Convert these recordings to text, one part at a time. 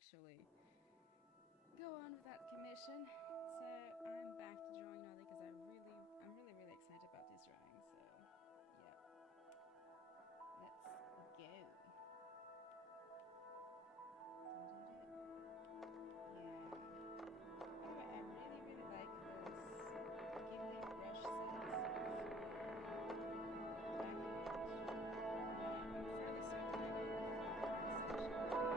actually go on with that commission. So I'm back to drawing now because I'm really excited about this drawing. So yeah, let's go. Yeah. By the way, I really like this Ghibli brush sets of black and white. I'm fairly certain I got the full selection.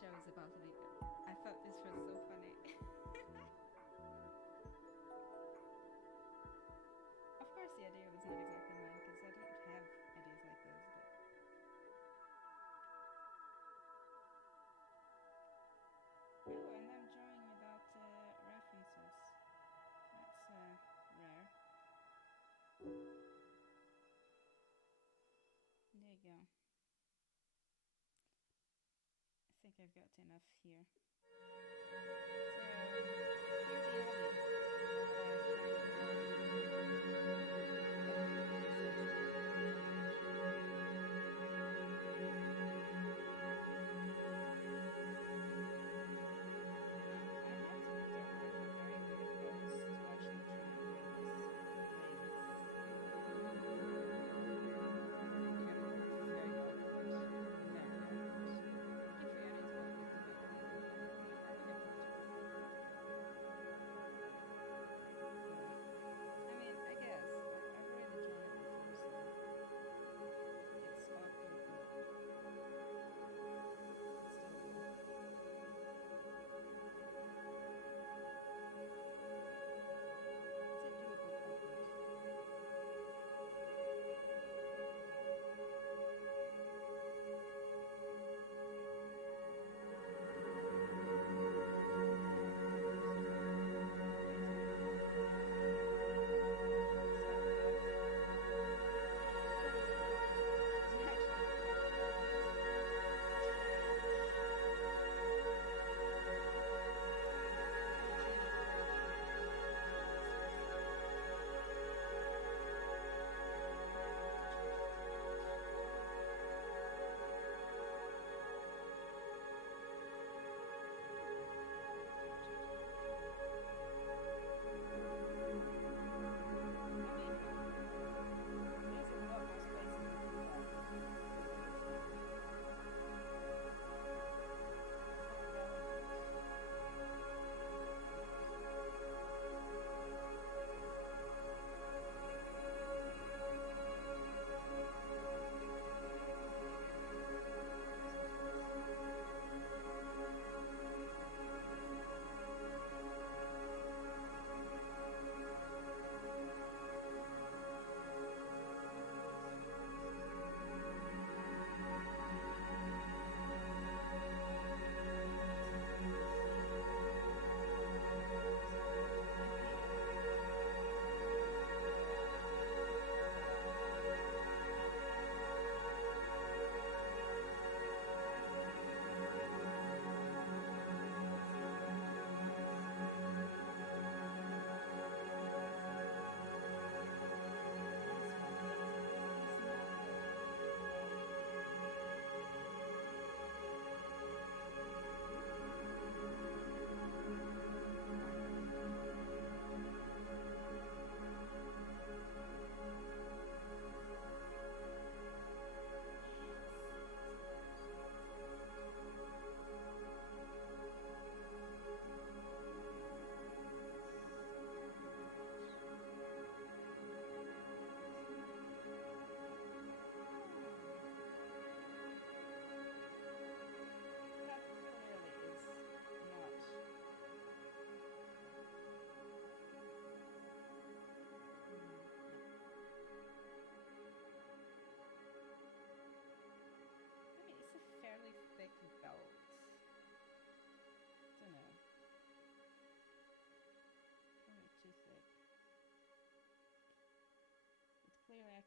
Show is about to be good. I thought this was so funny. Of course the idea was not exactly mine because I don't have ideas like this, but... Oh, and I'm drawing without references. That's rare. There you go. I think I've got enough here.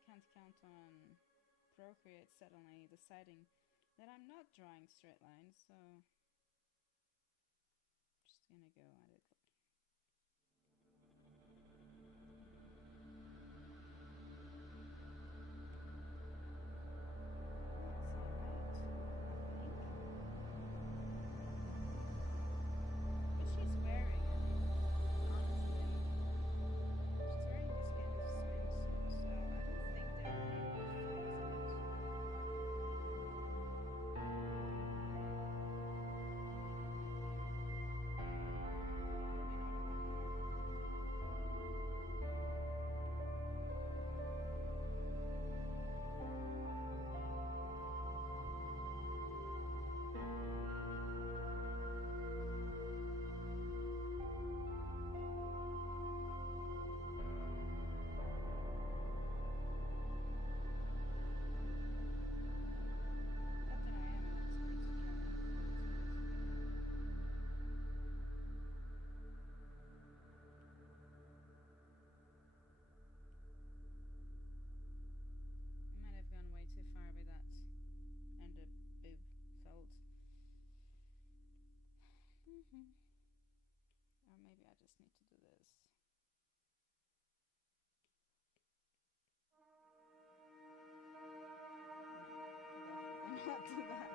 can't count on Procreate suddenly deciding that I'm not drawing straight lines, so I'm just gonna go at it. Too far with that and the boob fold. Or maybe I just need to do this. No, definitely not do that.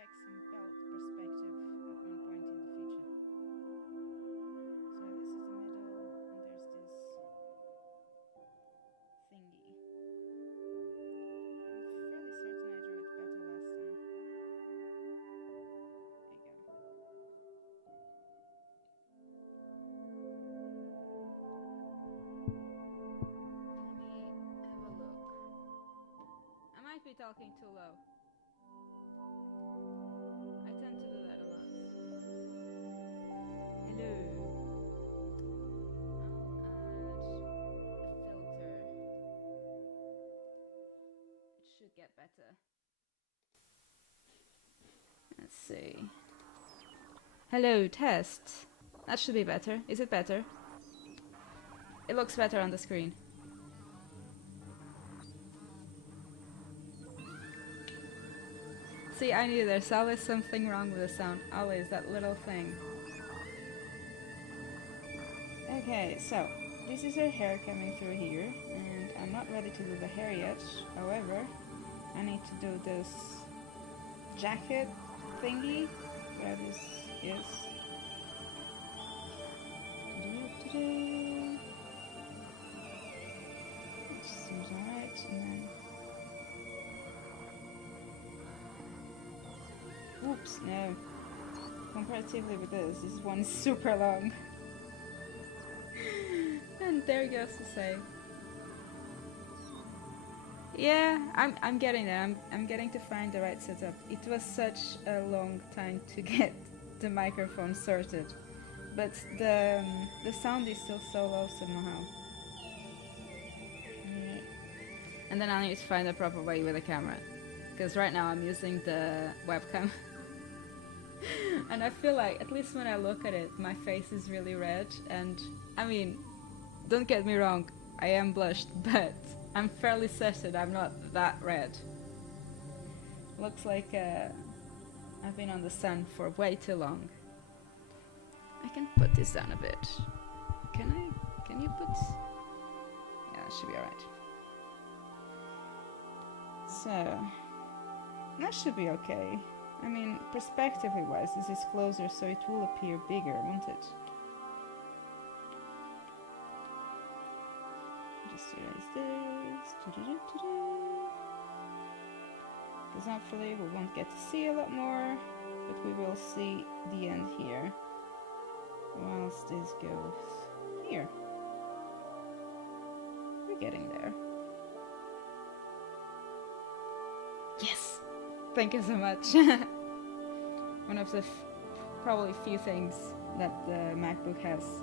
check some belt perspective at one point in the future. So this is the middle, and there's this thingy. I'm fairly certain I drew it better last time. There you go. Let me have a look. I might be talking too low. I tend to do that a lot. Hello. I'll add a filter. It should get better. Let's see. Hello, test. That should be better. Is it better? It looks better on the screen. See, I knew there's always something wrong with the sound. Always that little thing. Okay, so this is her hair coming through here, and I'm not ready to do the hair yet. However, I need to do this jacket thingy, whatever this is. Which seems alright, and then oops, no. Comparatively with this one is super long. And there goes to say. Yeah, I'm getting there. I'm getting to find the right setup. It was such a long time to get the microphone sorted, but the sound is still so low somehow. And then I need to find a proper way with the camera, because right now I'm using the webcam. And I feel like, at least when I look at it, my face is really red. And I mean, don't get me wrong, I am blushed, but I'm fairly certain I'm not that red. Looks like I've been on the sun for way too long. I can put this down a bit. Can I? Can you put? Yeah, that should be alright. So, that should be okay. I mean, perspectively wise, this is closer, so it will appear bigger, won't it? Just erase this. Because hopefully we won't get to see a lot more, but we will see the end here. Whilst this goes here. We're getting there. Yes! Thank you so much. One of the probably few things that the MacBook has.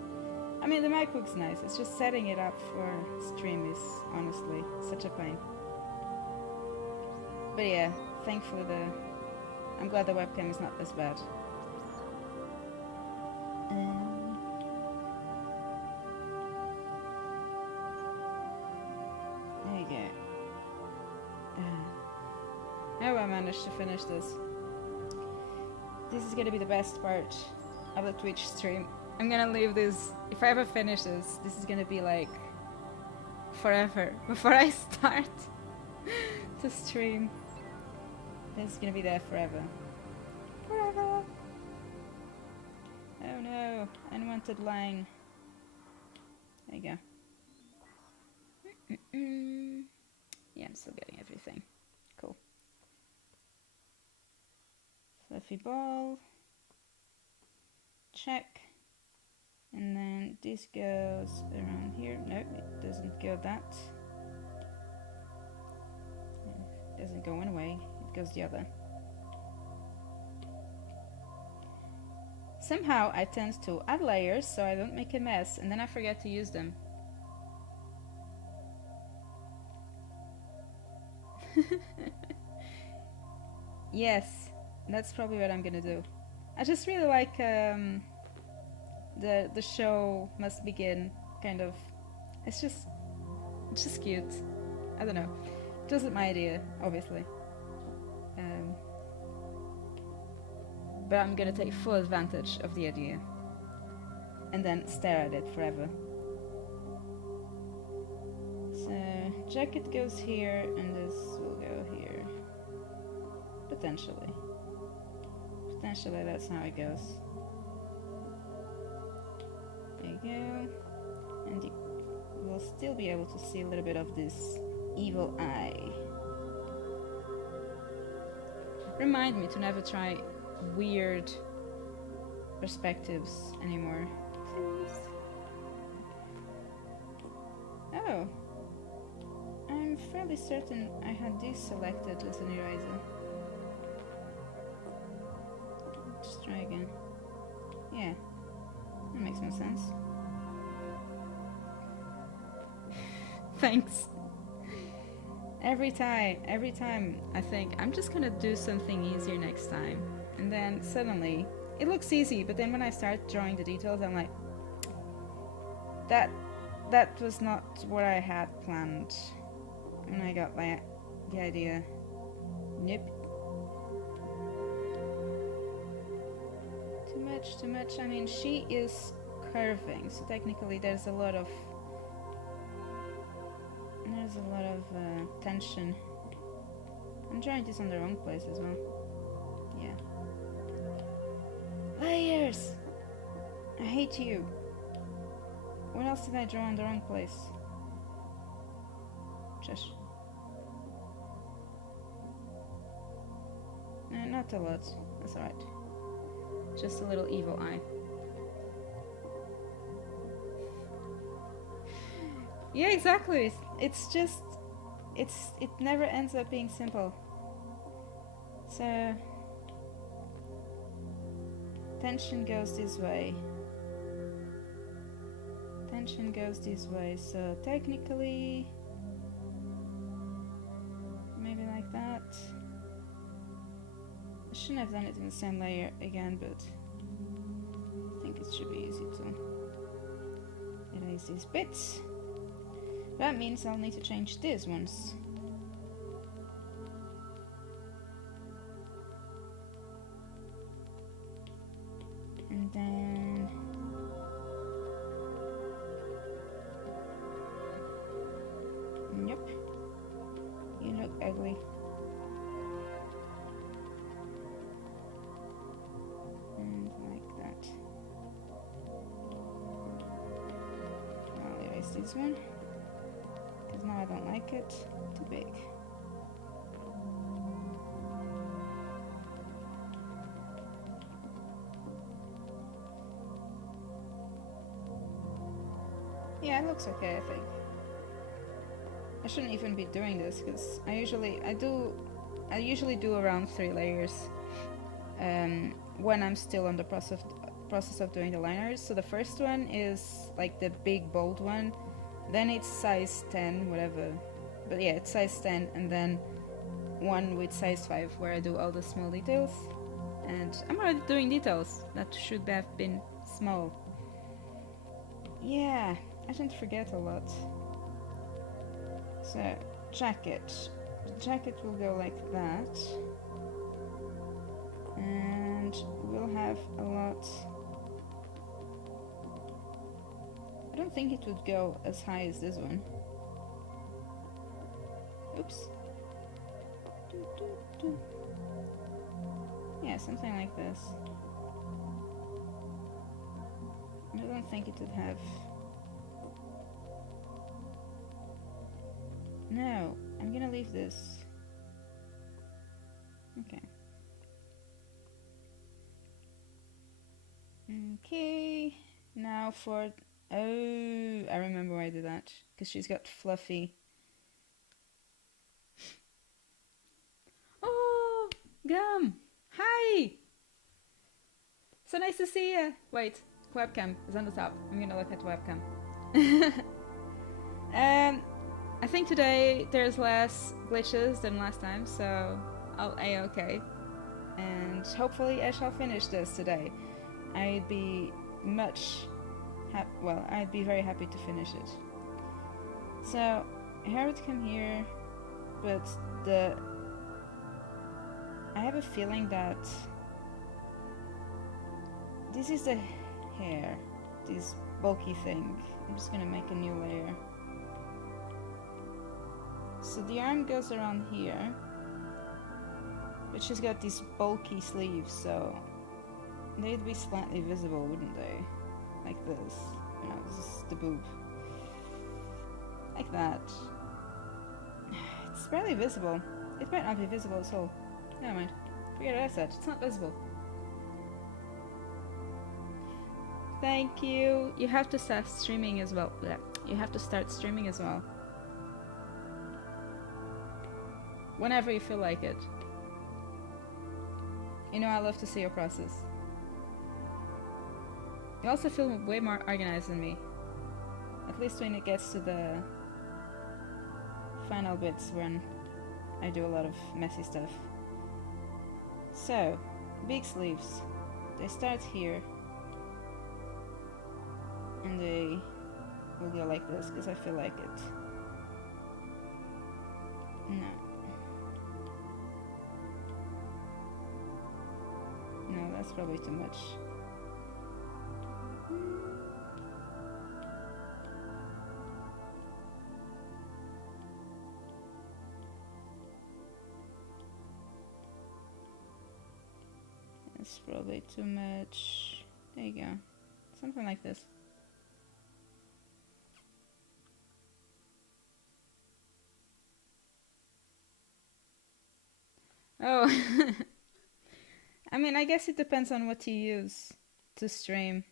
I mean, the MacBook's nice, it's just setting it up for stream is honestly such a pain. But yeah, thankfully I'm glad the webcam is not as bad. There you go. Now I managed to finish this. This is gonna be the best part of the Twitch stream. I'm gonna leave this, if I ever finish this is gonna be like forever before I start to stream. This is gonna be there forever. Forever! Oh no, unwanted line. There you go. Yeah, I'm still getting everything. Cool. Fluffy ball. Check. And then this goes around here. No, it doesn't go that. It doesn't go one way, it goes the other. Somehow I tend to add layers so I don't make a mess, and then I forget to use them. Yes, that's probably what I'm gonna do. I just really like the show must begin kind of. It's just cute. I don't know. It wasn't my idea, obviously. But I'm gonna take full advantage of the idea and then stare at it forever. So jacket goes here and this will go here. Potentially. Potentially that's how it goes. There you go. And you will still be able to see a little bit of this evil eye. Remind me to never try weird perspectives anymore. Please. Oh. I'm fairly certain I had this selected as an eraser. Just try again. Yeah. That makes no sense. Thanks. Every time I think I'm just gonna do something easier next time, and then suddenly it looks easy, but then when I start drawing the details, I'm like, that was not what I had planned. And I got the idea. Nope. Too much. I mean, she is curving, so technically there's a lot of tension. I'm drawing this on the wrong place as well. Yeah. Layers! I hate you. What else did I draw on the wrong place? Just... No, not a lot. That's alright. Just a little evil eye. Yeah, exactly. It's just... It never ends up being simple. So... Tension goes this way. Tension goes this way, so technically... Maybe like that. I shouldn't have done it in the same layer again, but... I think it should be easy to erase these bits. That means I'll need to change these ones. And then... Nope. You look ugly. And like that. I'll erase this one. Because now I don't like it. Too big. Yeah, it looks okay, I think. I shouldn't even be doing this because I usually do around 3 layers when I'm still on the process of doing the liners. So the first one is like the big bold one, then it's size 10, whatever. But yeah, it's size 10, and then one with size 5 where I do all the small details. And I'm already doing details that should have been small. Yeah, I tend to forget a lot. So, jacket. The jacket will go like that. And we'll have a lot... I don't think it would go as high as this one. Oops. Yeah, something like this. I don't think it would have... No, I'm gonna leave this. Okay. Okay, now for... Oh, I remember why I did that. Because she's got fluffy... Oh, Gum! Hi! So nice to see you! Wait, webcam is on the top. I'm gonna look at webcam. I think today there's less glitches than last time, so I'll A-okay. And hopefully I shall finish this today. I'd be I'd be very happy to finish it. So, hair would come here, but I have a feeling that this is the hair, this bulky thing. I'm just gonna make a new layer. So the arm goes around here, But she's got these bulky sleeves, so they'd be slightly visible, wouldn't they? Like this. You know, this is the boob. Like that. It's barely visible. It might not be visible at all. Never mind. Forget what I said. It's not visible. Thank you. You have to start streaming as well. Yeah. You have to start streaming as well. Whenever you feel like it. You know I love to see your process. You also feel way more organized than me. At least when it gets to the final bits when I do a lot of messy stuff. So, big sleeves. They start here. And they will go like this because I feel like it. No. No, that's probably too much. That's probably too much. There you go. Something like this. Oh. I mean, I guess it depends on what you use to stream.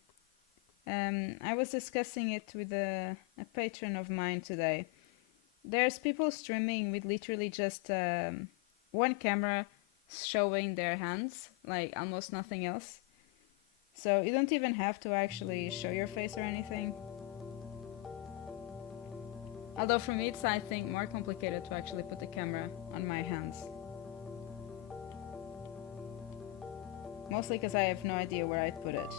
I was discussing it with a patron of mine today. There's people streaming with literally just one camera showing their hands, like almost nothing else. So you don't even have to actually show your face or anything. Although for me it's, I think, more complicated to actually put the camera on my hands. Mostly because I have no idea where I'd put it.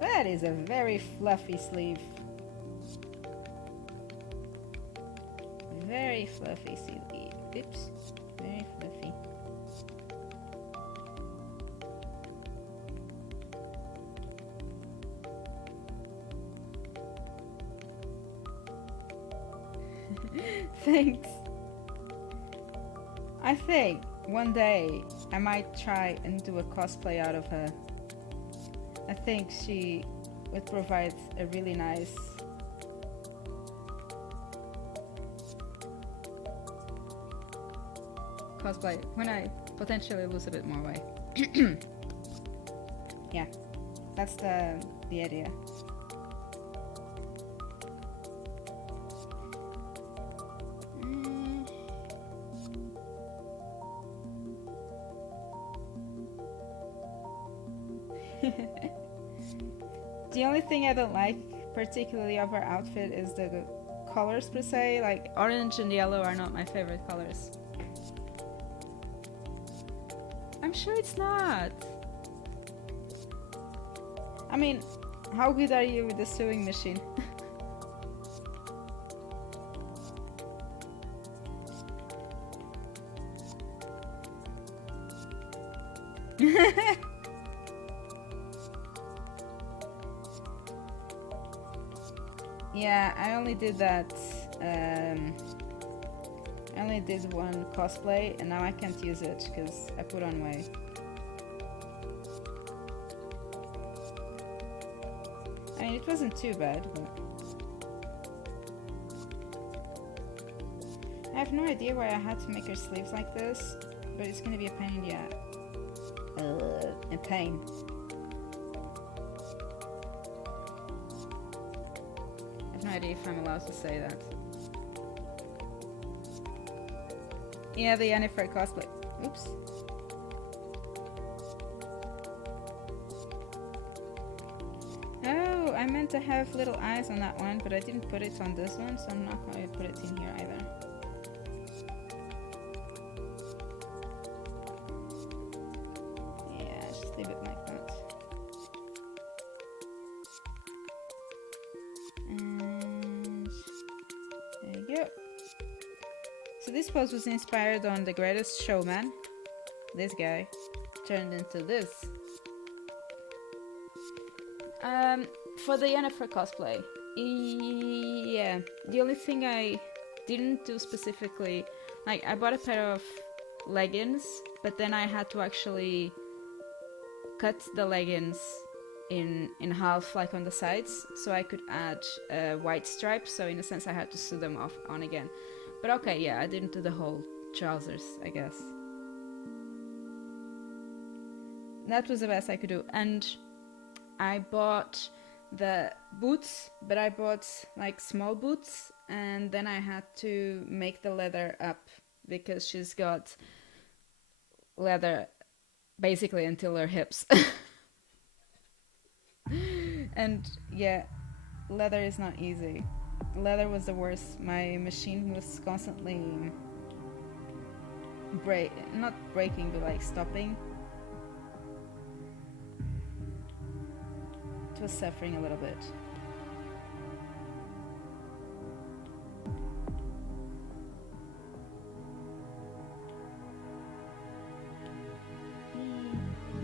That is a very fluffy sleeve. Very fluffy sleeve. Oops. Very fluffy. Thanks. I think one day I might try and do a cosplay out of her. I think she would provide a really nice cosplay when I potentially lose a bit more weight. Yeah, that's the idea. The only thing I don't like particularly of her outfit is the colors per se. Like orange and yellow are not my favorite colors. I'm sure it's not. I mean, how good are you with the sewing machine? Yeah, I only did that. I only did one cosplay, and now I can't use it because I put on weight. I mean, it wasn't too bad, but I have no idea why I had to make her sleeves like this, but it's gonna be a pain in the ass. A pain. I have no idea if I'm allowed to say that. Yeah, the Yennefer cosplay. Oops. Oh, I meant to have little eyes on that one, but I didn't put it on this one, so I'm not going to put it in here either. Yeah, just leave it like that. And there you go. So this pose was inspired on The Greatest Showman, this guy turned into this. For the Yennefer cosplay, yeah, the only thing I didn't do specifically, like I bought a pair of leggings, but then I had to actually cut the leggings in half, like on the sides, so I could add white stripes. So in a sense, I had to sew them on again. But okay, yeah, I didn't do the whole trousers, I guess. That was the best I could do, and I bought the boots, but I bought like small boots, and then I had to make the leather up because she's got leather basically until her hips. And yeah, leather is not easy. Leather was the worst. My machine was constantly not breaking, but like stopping. It was suffering a little bit.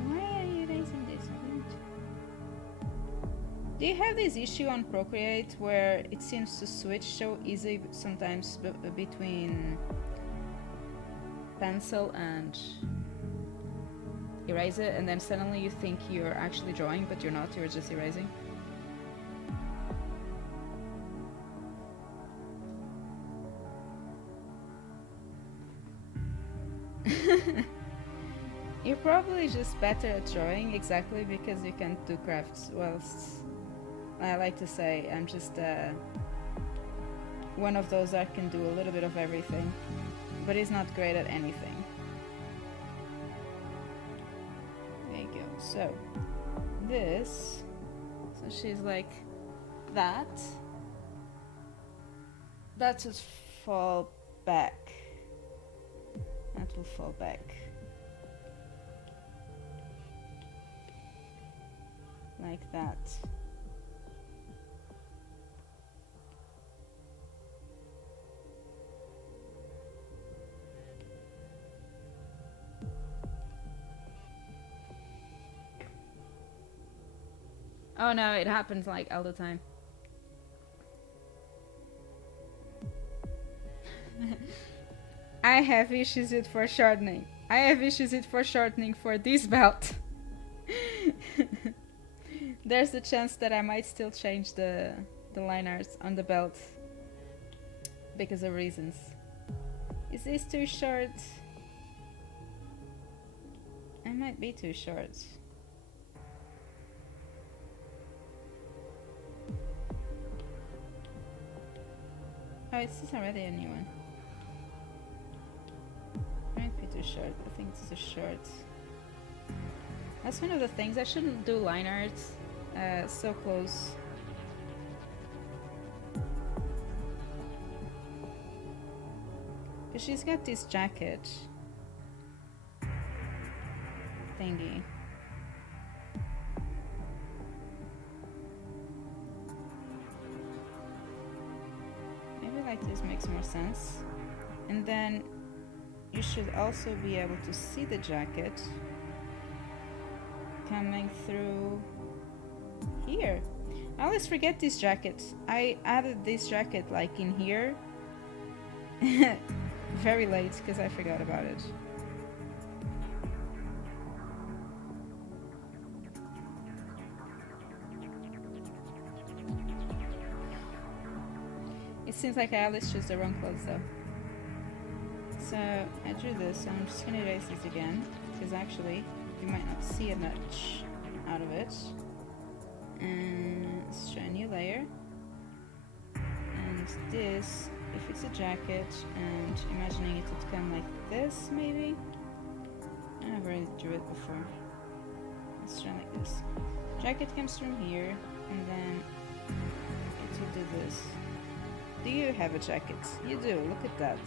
Why are you erasing this? Do you have this issue on Procreate where it seems to switch so easy sometimes between pencil and erase it, and then suddenly you think you're actually drawing, but you're not, you're just erasing? You're probably just better at drawing, exactly because you can't do crafts, whilst I like to say I'm just one of those that can do a little bit of everything, but is not great at anything. There you go. So this, so she's like that. That would fall back. That will fall back. Like that. Oh no, it happens like all the time. I have issues with foreshortening. I have issues with foreshortening for this belt. There's a chance that I might still change the line arts on the belt because of reasons. Is this too short? I might be too short. Oh, it's just already a new one. Might be too short. I think it's too short. That's one of the things. I shouldn't do line art so close. Because she's got this jacket thingy. Maybe like this makes more sense. And then you should also be able to see the jacket coming through here. I always forget this jacket. I added this jacket like in here very late because I forgot about it. It seems like I always choose the wrong clothes though. So I drew this, so I'm just gonna erase this again because actually you might not see it much out of it. And let's try a new layer. And this, if it's a jacket, and imagining it would come like this, maybe. I've already drew it before. Let's try like this. Jacket comes from here, and then it will do this. Do you have a jacket? You do. Look at that.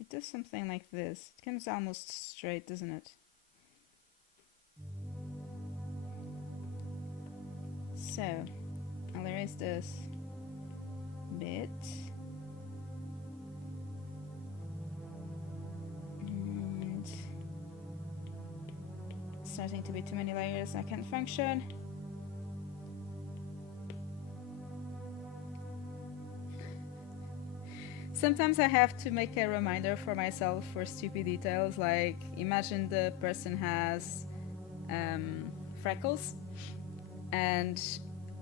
It does something like this. It comes almost straight, doesn't it? So, I'll erase this bit. And starting to be too many layers, I can't function. Sometimes I have to make a reminder for myself for stupid details, like imagine the person has freckles, and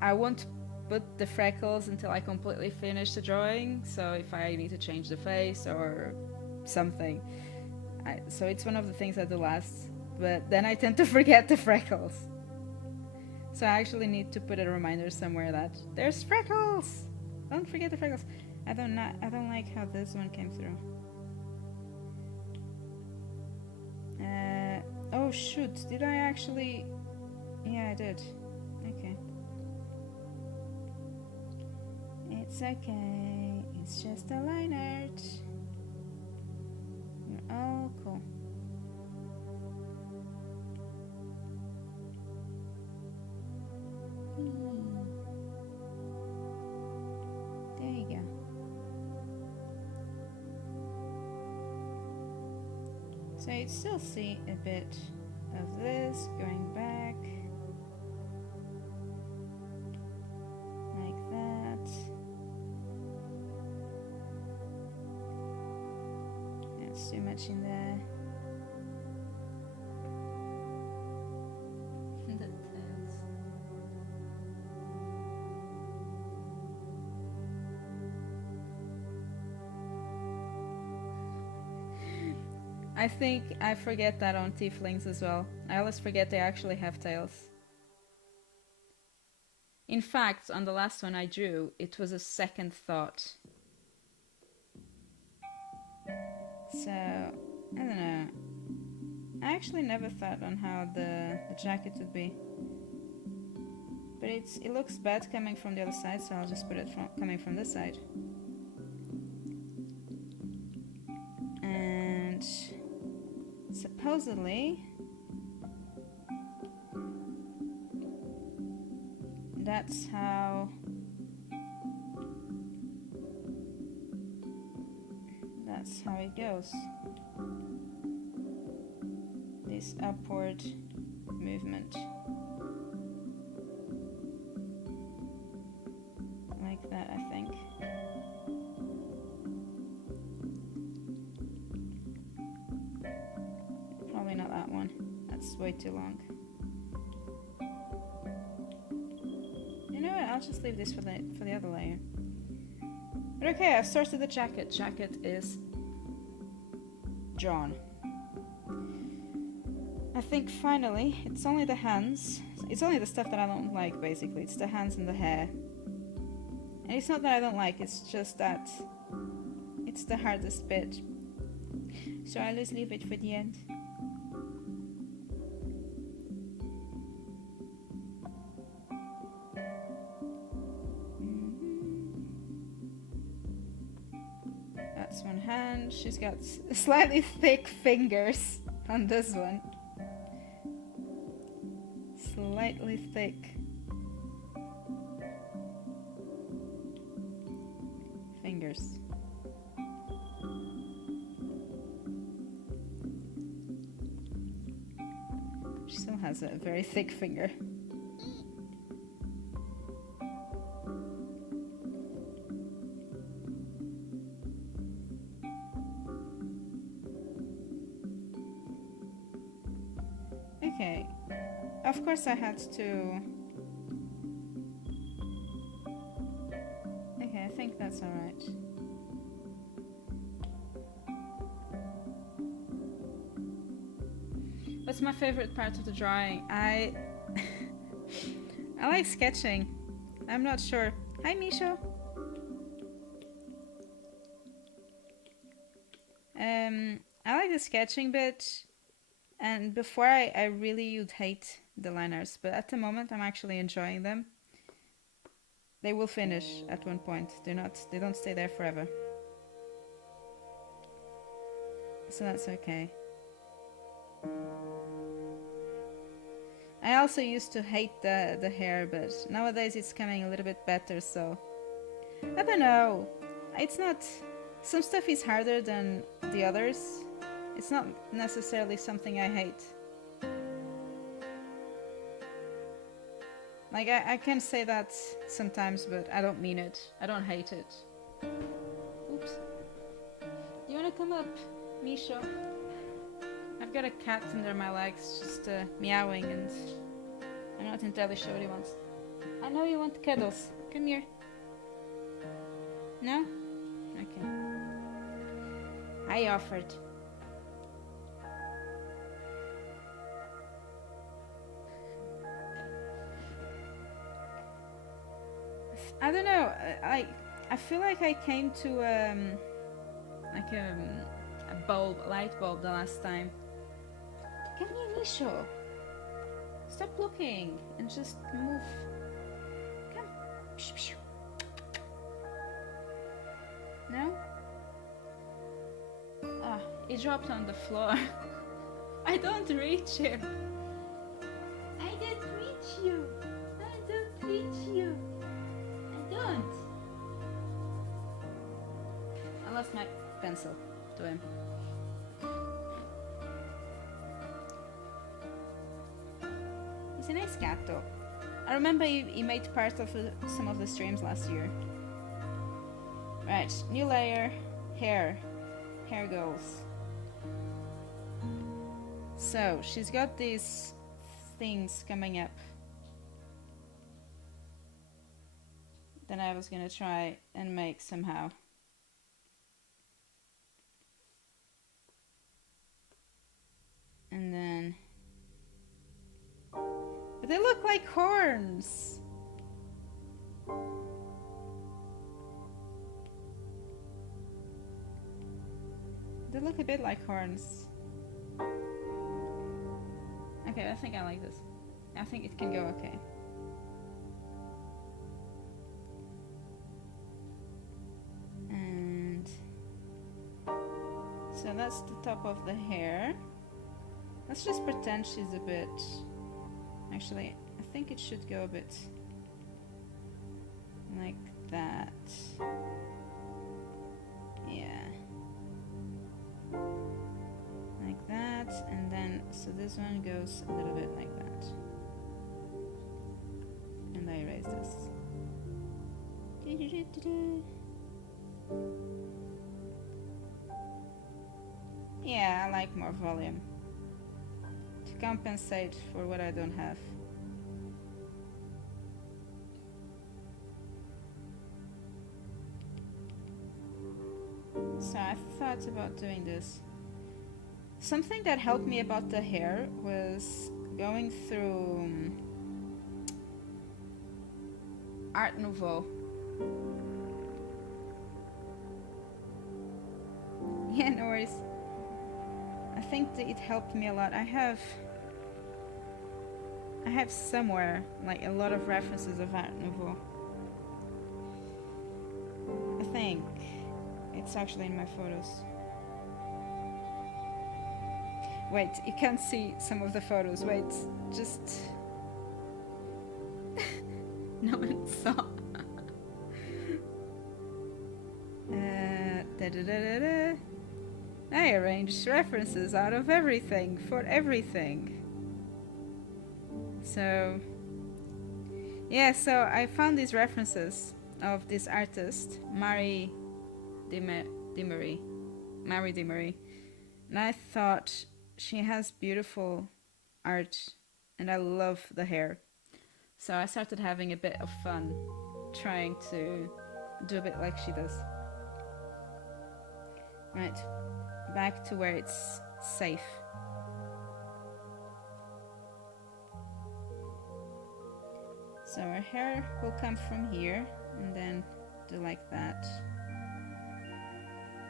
I won't put the freckles until I completely finish the drawing, so if I need to change the face or something. So it's one of the things I do last, but then I tend to forget the freckles. So I actually need to put a reminder somewhere that there's freckles! Don't forget the freckles. I don't like how this one came through. Oh shoot, did I actually... Yeah, I did. Okay. It's okay, it's just a line art. You're all cool. There you go. So you'd still see a bit of this going back. Like that. That's too much in there. The tails. I think I forget that on tieflings as well. I always forget they actually have tails. In fact, on the last one I drew, it was a second thought. So, I don't know. I actually never thought on how the jacket would be. But it looks bad coming from the other side, so I'll just put it coming from this side. And supposedly that's how it goes. This upward movement. Like that, I think. Probably not that one. That's way too long. You know what? I'll just leave this for the other layer. But okay, I've started the jacket. Jacket is drawn. I think finally, it's only the hands. It's only the stuff that I don't like, basically. It's the hands and the hair. And it's not that I don't like, it's just that it's the hardest bit. So I'll just leave it for the end. That's one hand. She's got slightly thick fingers on this one. Slightly thick fingers. She still has a very thick finger. Okay. Of course I had to... Okay, I think that's alright. What's my favorite part of the drawing? I like sketching. I'm not sure. Hi, Misha. I like the sketching bit. And before I really would hate the line arts, but at the moment I'm actually enjoying them. They will finish at one point. They don't stay there forever. So that's okay. I also used to hate the hair, but nowadays it's coming a little bit better, so I don't know. It's not... Some stuff is harder than the others. It's not necessarily something I hate. Like, I can say that sometimes, but I don't mean it. I don't hate it. Oops. Do you wanna come up, Misha? I've got a cat under my legs, just meowing, and I'm not entirely sure what he wants. I know you want cuddles. Come here. No? Okay. I offered. I don't know. I feel like I came to like a bulb, a light bulb, the last time. Come here, Nisho. Stop looking and just move. Come. No? Ah, he dropped on the floor. I don't reach him. I don't reach you. I don't reach you. I don't. I lost my pencil to him. He's a nice cat though. I remember he made part of some of the streams last year. Right, new layer, hair goals. So, she's got these things coming up that I was gonna try and make somehow. And then... But they look like horns! They look a bit like horns. Okay, I think I like this. I think it can go okay. And so that's the top of the hair. Let's just pretend she's a bit... Actually, I think it should go a bit like that. Yeah. Like that, and then, so this one goes a little bit like that. And I erase this. Yeah, I like more volume to compensate for what I don't have. So I thought about doing this. Something that helped me about the hair was going through Art Nouveau. Yeah, no worries. I think that it helped me a lot. I have somewhere like a lot of references of Art Nouveau. I think it's actually in my photos. Wait, you can't see some of the photos. Wait, just... no one saw. I arranged references out of everything, for everything. So... yeah, so I found these references of this artist, Marie Demery. And I thought... she has beautiful art and I love the hair. So I started having a bit of fun trying to do a bit like she does. Right, back to where it's safe. So our hair will come from here and then do like that.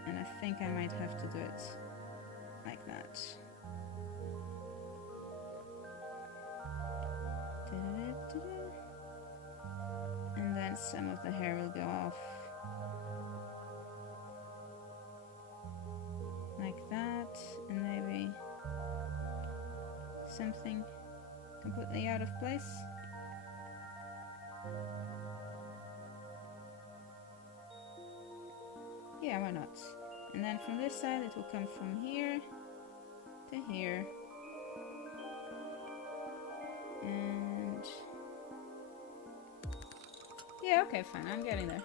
And I think I might have to do it like that. And then some of the hair will go off like that, and maybe something completely out of place. Yeah, why not? And then from this side it will come from here to here. And yeah, okay, fine, I'm getting there.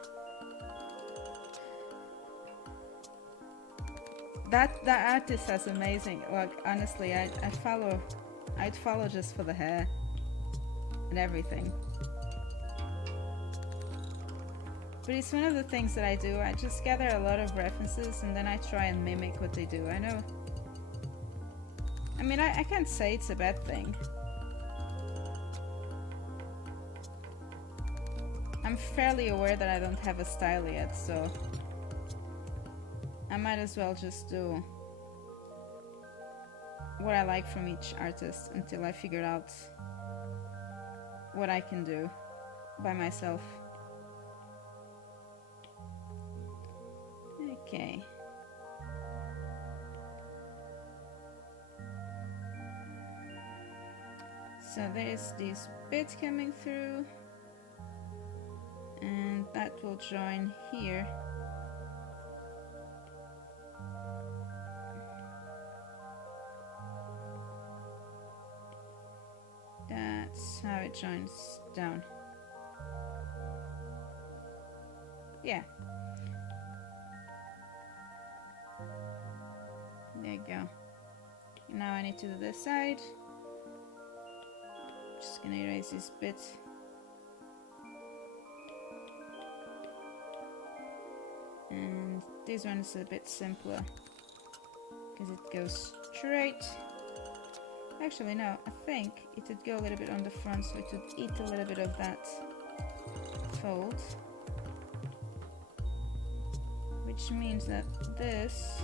That artist is amazing. Like, honestly, I'd follow just for the hair and everything. But it's one of the things that I do. I just gather a lot of references and then I try and mimic what they do. I know. I mean, I can't say it's a bad thing. I'm fairly aware that I don't have a style yet, so I might as well just do what I like from each artist until I figure out what I can do by myself. Okay. So there's this bit coming through, and that will join here. That's how it joins down. Yeah. There you go. Now I need to do this side. Just gonna erase this bit. And this one is a bit simpler because it goes straight. Actually, no, I think it would go a little bit on the front, so it would eat a little bit of that fold. Which means that this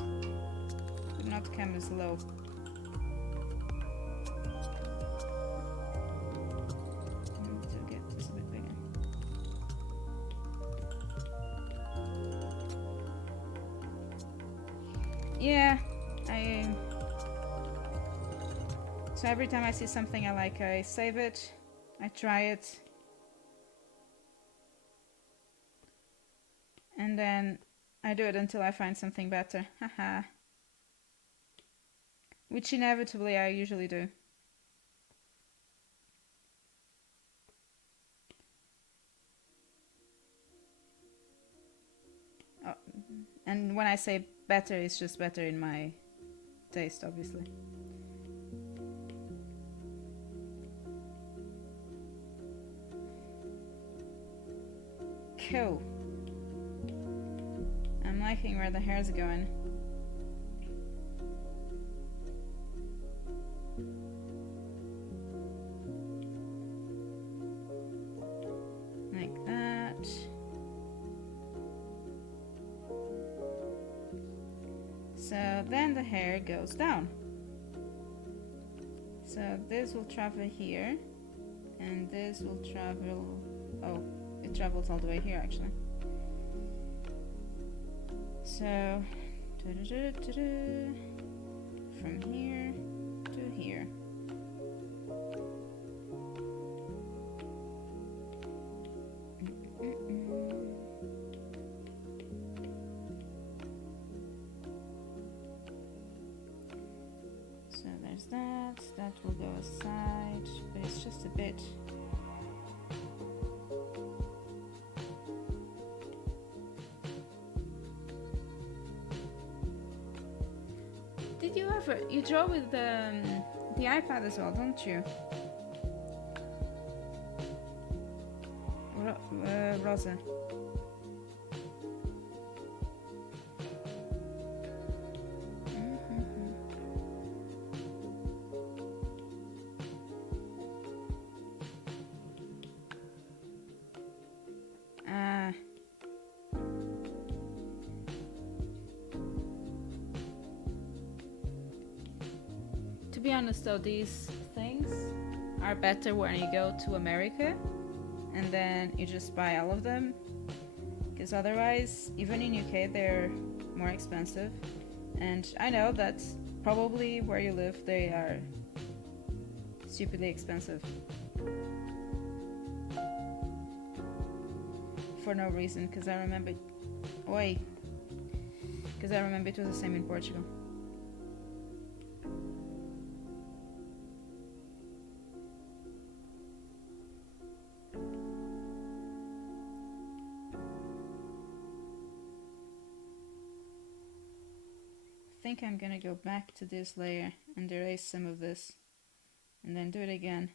would not come as low. I need to get this a bit bigger. Yeah, so every time I see something I like, I save it, I try it, and then I do it until I find something better. Haha. Which inevitably I usually do. Oh, and when I say better, it's just better in my taste, obviously. Cool. I'm liking where the hair's going. Like that. So then the hair goes down. So this will travel here, and this will travel, oh, it travels all the way here actually. So, from here to here. So there's that. That will go aside, but it's just a bit. You draw with the iPad as well, don't you? Rosa. To be honest though, these things are better when you go to America and then you just buy all of them, because otherwise, even in UK, they're more expensive. And I know that probably where you live they are stupidly expensive. For no reason, because I remember... Oi! Because I remember it was the same in Portugal. I think I'm gonna go back to this layer and erase some of this. And then do it again.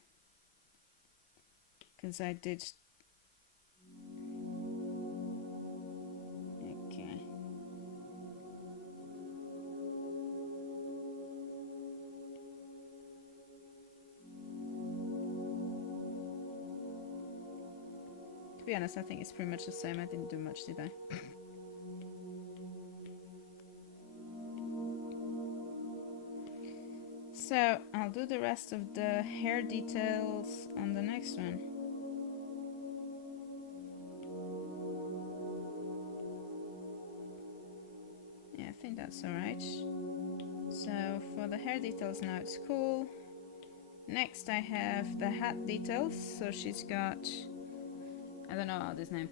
Because I did... Okay. To be honest, I think it's pretty much the same. I didn't do much, did I? So, I'll do the rest of the hair details on the next one. Yeah, I think that's alright. So, for the hair details now it's cool. Next I have the hat details. So she's got... I don't know this name.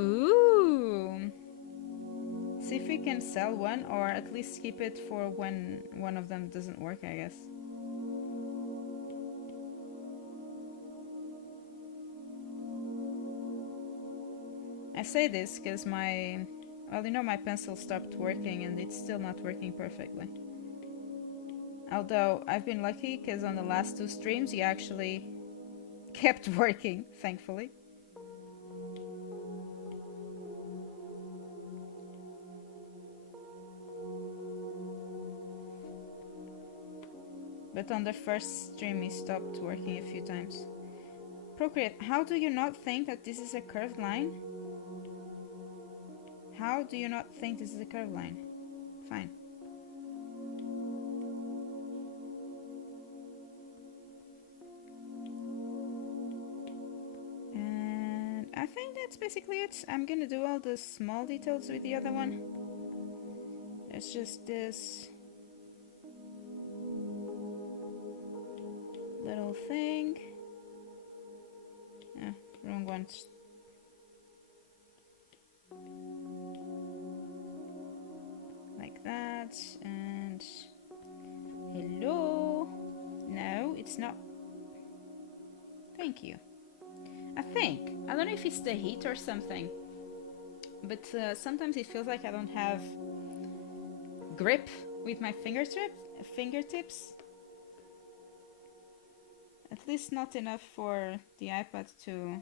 Ooh! See if we can sell one, or at least keep it for when one of them doesn't work, I guess. I say this because my... Well, you know, my pencil stopped working and it's still not working perfectly. Although, I've been lucky because on the last 2 streams, you actually kept working, thankfully. But on the first stream, he stopped working a few times. Procreate, how do you not think that this is a curved line? How do you not think this is a curved line? Fine. And I think that's basically it. I'm gonna do all the small details with the other one. It's just this little thing. Ah, wrong one. Like that, and hello. No, it's not. Thank you. I don't know if it's the heat or something, but sometimes it feels like I don't have grip with my fingertips. At least not enough for the iPad to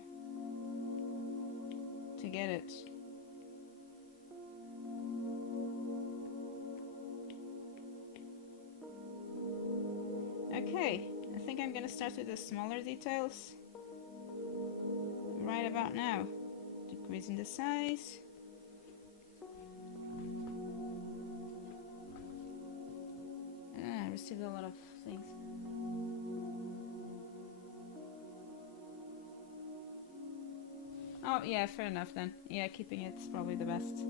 get it. Okay, I think I'm gonna start with the smaller details right about now. Decreasing the size. I received a lot of things. Oh, yeah, fair enough then. Yeah, keeping it's probably the best.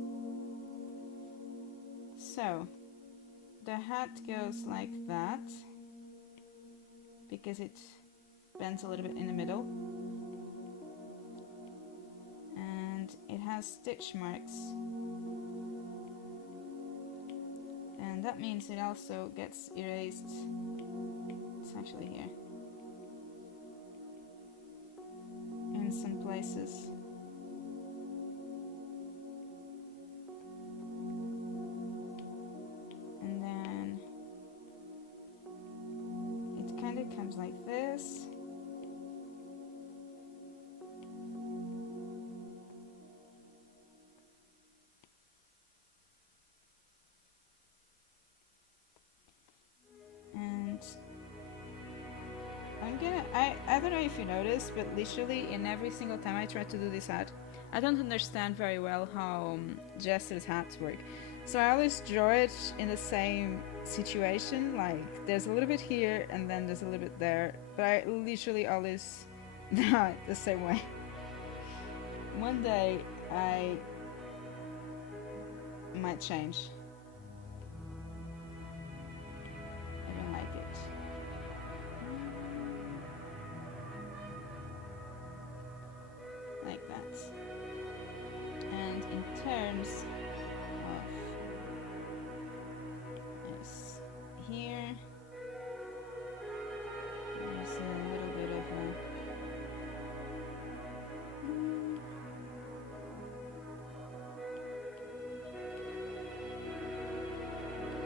So, the hat goes like that, because it bends a little bit in the middle. And it has stitch marks. And that means it also gets erased. It's actually here. In some places. Like this. And I don't know if you noticed, but literally in every single time I try to do this hat, I don't understand very well how Jester's hats work. So I always draw it in the same situation, like there's a little bit here and then there's a little bit there, but I literally always draw it the same way. One day I might change. I don't like it. Like that. And in terms of this here, there's a little bit of a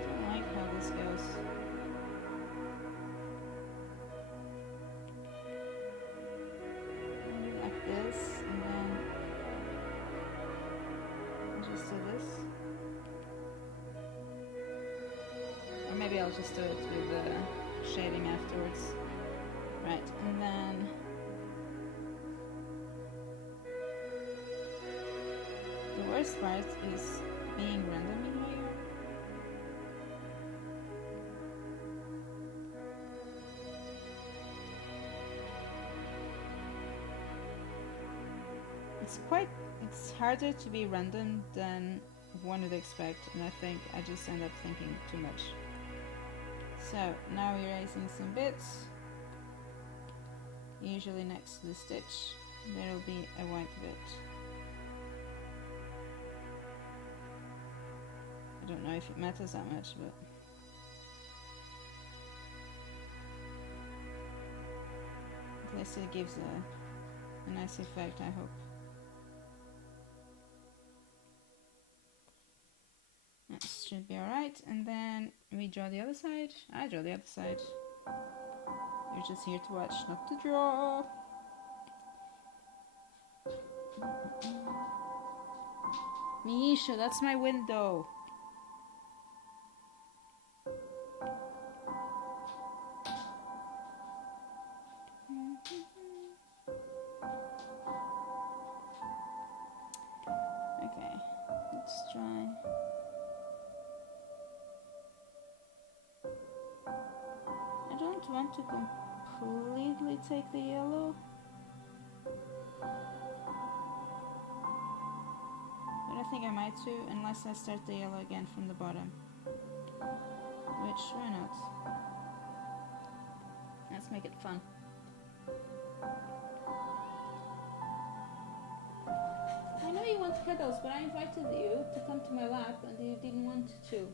don't like how this goes. Maybe like this, and then just do this. Or maybe I'll just do it with the shading afterwards. Right, and then the worst part is being random in layer. It's harder to be random than one would expect, and I think I just end up thinking too much. So now we're erasing some bits. Usually next to the stitch there will be a white bit. I don't know if it matters that much, but at least it gives a nice effect, I hope. That should be alright, and then we draw the other side. I draw the other side. You're just here to watch, not to draw. Misha, that's my window. Okay, let's try. I don't want to completely take the yellow, but I think I might too, unless I start the yellow again from the bottom. Which, why not? Let's make it fun. I know you want cuddles, but I invited you to come to my lap and you didn't want to.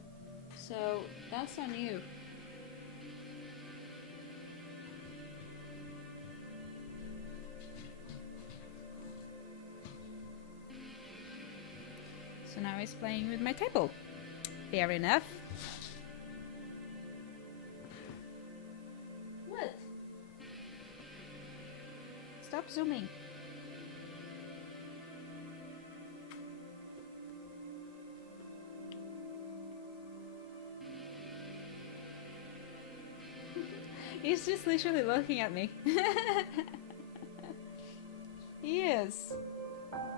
So that's on you. So now he's playing with my table. Fair enough. What? Stop zooming. He's just literally looking at me. He is.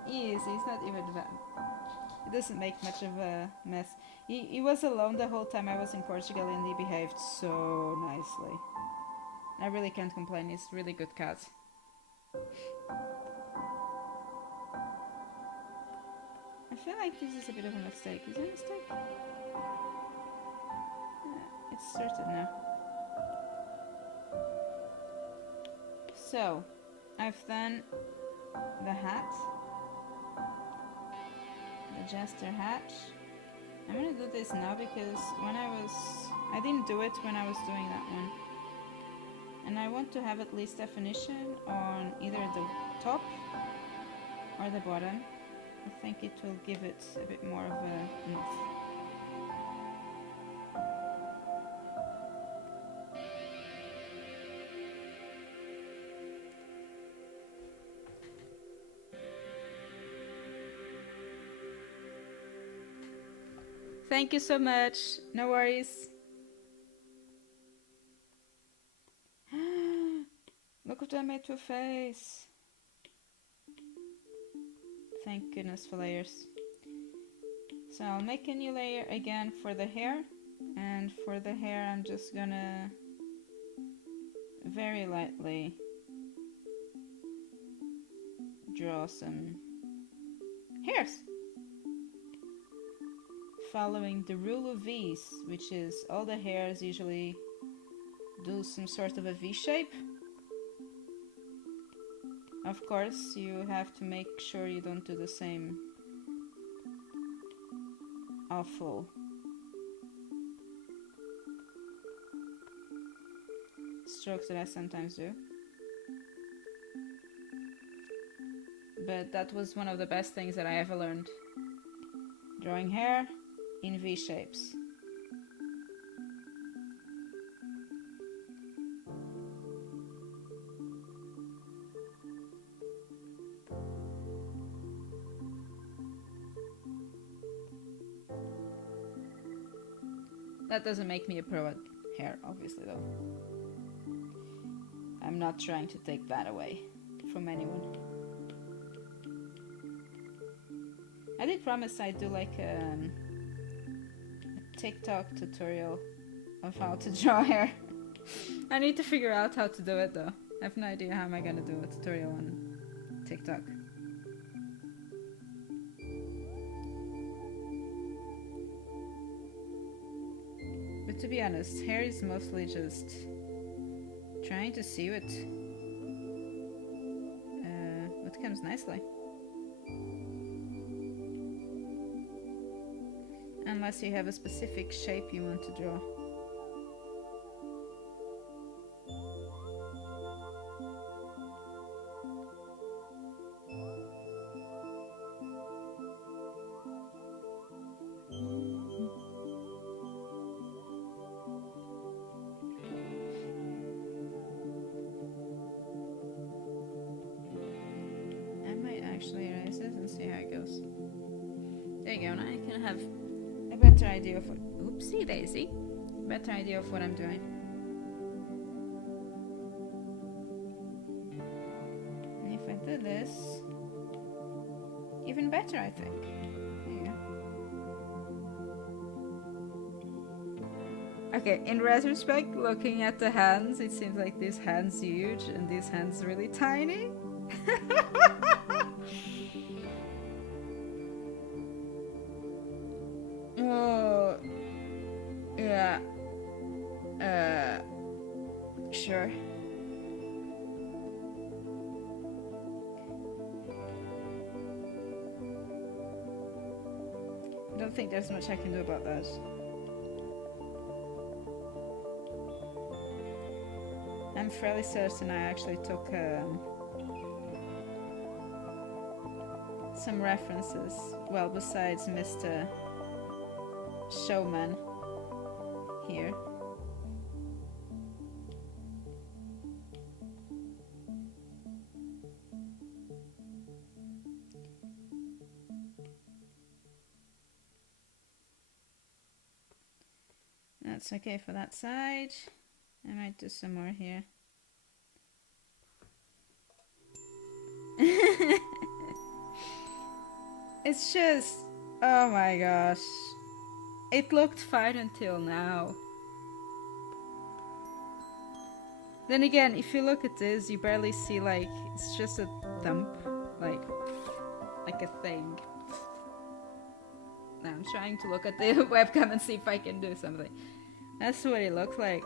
He is. He's not even bad. He doesn't make much of a mess. He was alone the whole time I was in Portugal, and he behaved so nicely. I really can't complain. He's a really good cat. I feel like this is a bit of a mistake. Is it a mistake? Yeah, it's sorted now. So, I've done the hat, the jester hat. I'm gonna do this now because I didn't do it when I was doing that one. And I want to have at least definition on either the top or the bottom. I think it will give it a bit more of a oomph. Thank you so much. No worries. Look what I made to a face. Thank goodness for layers. So I'll make a new layer again for the hair. And for the hair I'm just gonna very lightly draw some hairs. following the rule of V's, which is all the hairs usually do some sort of a V shape. Of course, you have to make sure you don't do the same awful strokes that I sometimes do. But that was one of the best things that I ever learned. Drawing hair in V shapes. That doesn't make me a pro at hair, obviously, though. I'm not trying to take that away from anyone. I did promise I'd do like a TikTok tutorial of how to draw hair. I need to figure out how to do it, though. I have no idea how am I gonna do a tutorial on TikTok. But to be honest, hair is mostly just trying to see what comes nicely. Unless you have a specific shape you want to draw. Erase it and see how it goes. There you go, now I can have a better idea of what... Oopsie daisy. Better idea of what I'm doing. And if I do this... even better, I think. There you go. Okay, in retrospect, looking at the hands, it seems like this hand's huge and this hand's really tiny. Oh, yeah. Sure. I don't think there's much I can do about that. I'm fairly certain I actually took some references, well, besides Mr. Showman here. That's okay for that side. I might do some more here. It's just, oh my gosh. It looked fine until now. Then again, if you look at this, you barely see, like, it's just a thump, like a thing. Now I'm trying to look at the webcam and see if I can do something. That's what it looks like.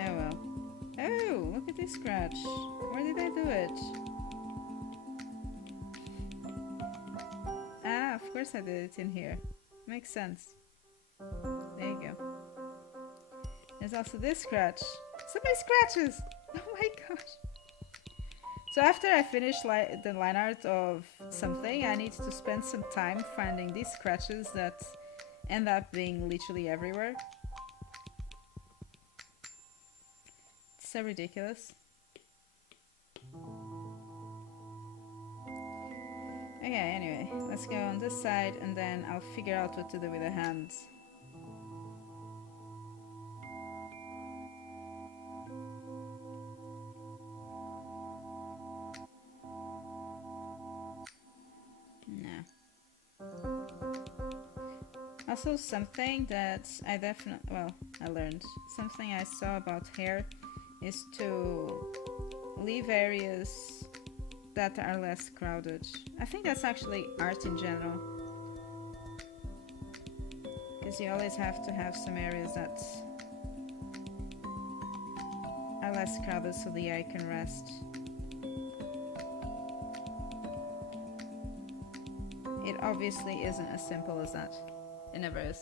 Oh well. Oh, look at this scratch. Where did I do it? Ah, of course I did it in here. Makes sense. There you go. There's also this scratch. So many scratches! Oh my gosh. So after I finish the line art of something, I need to spend some time finding these scratches that end up being literally everywhere. It's so ridiculous. Okay, anyway, let's go on this side and then I'll figure out what to do with the hands. Also, something that I learned. Something I saw about hair is to leave areas that are less crowded. I think that's actually art in general. Because you always have to have some areas that are less crowded so the eye can rest. It obviously isn't as simple as that. It never is.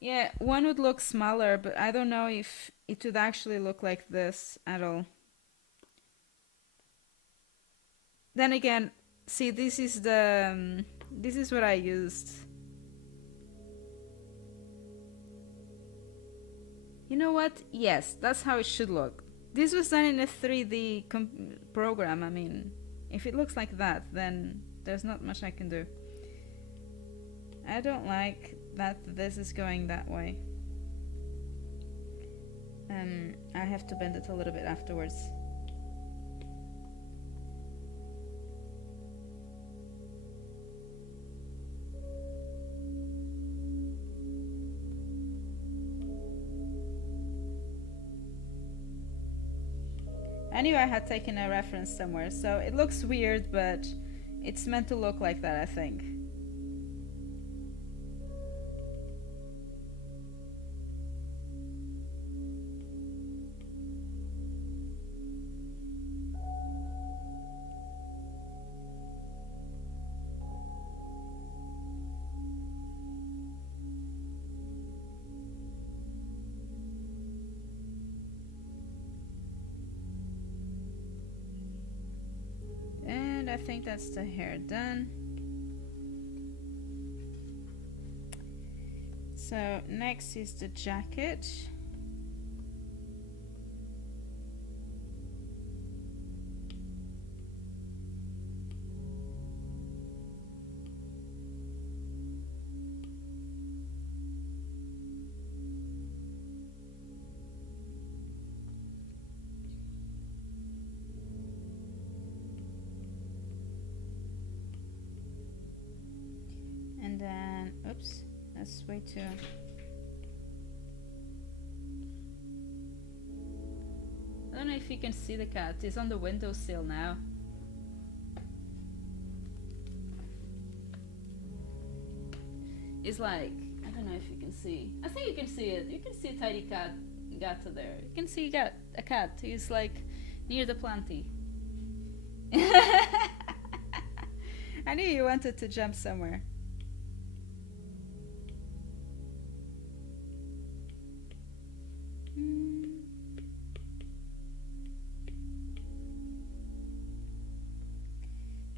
Yeah, one would look smaller, but I don't know if it would actually look like this at all. Then again, see, this is what I used. You know what? Yes, that's how it should look. This was done in a 3D program. I mean, if it looks like that, then there's not much I can do. I don't like that this is going that way. I have to bend it a little bit afterwards. I knew I had taken a reference somewhere, so it looks weird, but it's meant to look like that, I think. I think that's the hair done. So next is the jacket. And then, oops, that's way too... I don't know if you can see the cat. It's on the windowsill now. It's like, I don't know if you can see. I think you can see it. You can see a tiny cat gato there. You can see a cat. He's like near the planty. I knew you wanted to jump somewhere.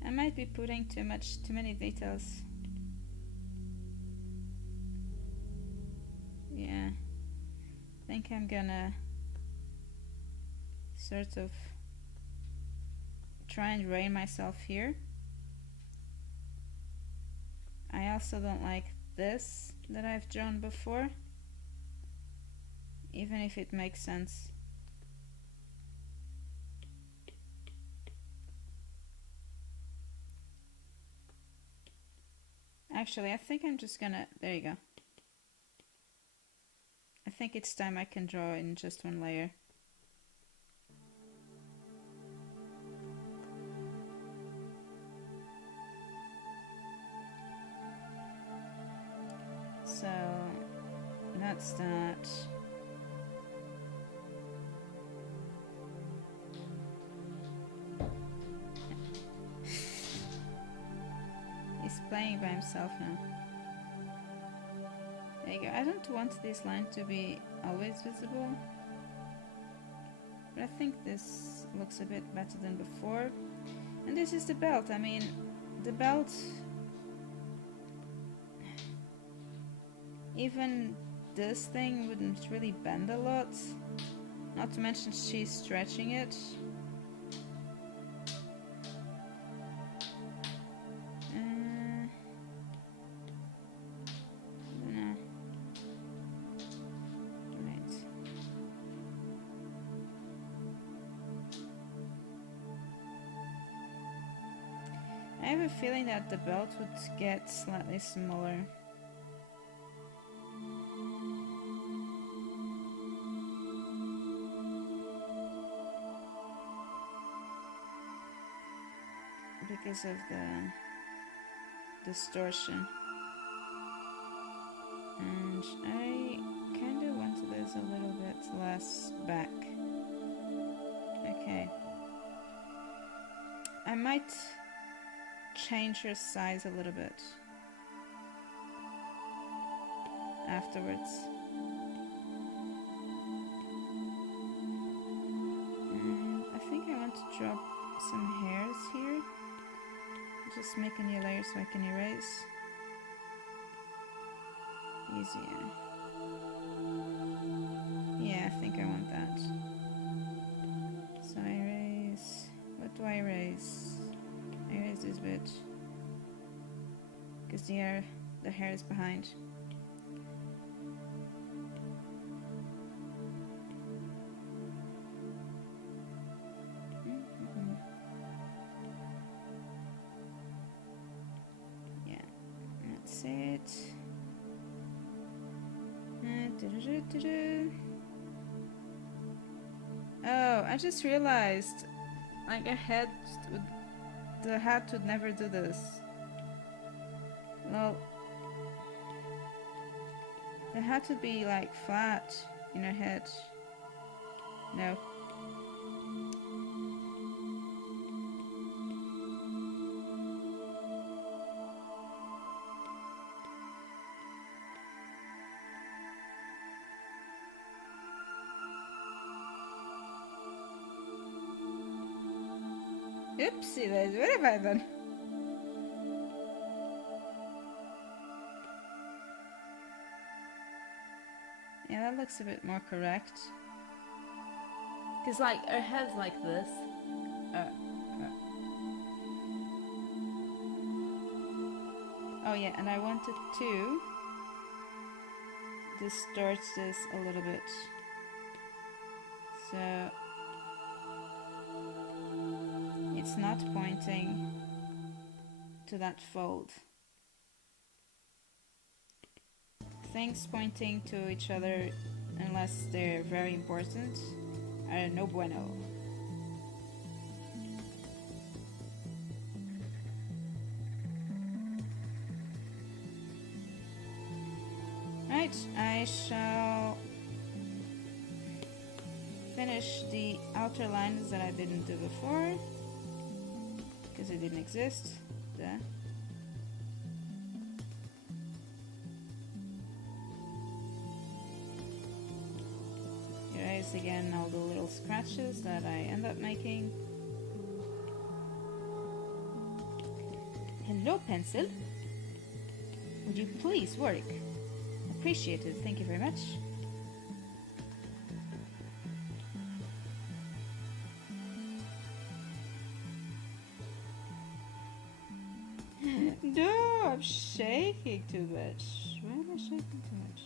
I might be putting too many details. Yeah, I think I'm gonna sort of try and rein myself here. I also don't like this that I've drawn before, even if it makes sense. Actually, I think I'm just gonna, there you go. I think it's time I can draw in just one layer. So that's that. He's playing by himself now. There you go. I don't want this line to be always visible, but I think this looks a bit better than before. And this is the belt. I mean, the belt, even this thing wouldn't really bend a lot, not to mention she's stretching it. I have a feeling that the belt would get slightly smaller. Because of the distortion. And I kind of wanted this a little bit less back. Okay. I might change her size a little bit afterwards. And I think I want to drop some hairs here. Just make a new layer so I can erase. Easier. Yeah, I think I want that. So I erase. What do I erase? I erase this bit. Because the hair is behind. Yeah, that's it. Oh, I just realized, like the hat would never do this. Well, the hat would be like flat in her head. No. Oopsie daisy, what have I done? Yeah, that looks a bit more correct. Because, like, her head's like this. Oh yeah, and I wanted to distort this a little bit. So it's not pointing to that fold. Things pointing to each other, unless they're very important, are no bueno. Right, I shall finish the outer lines that I didn't do before, because it didn't exist. Duh. Erase again all the little scratches that I end up making. Hello, pencil. Would you please work? Appreciate it, thank you very much. No, I'm shaking too much. Why am I shaking too much?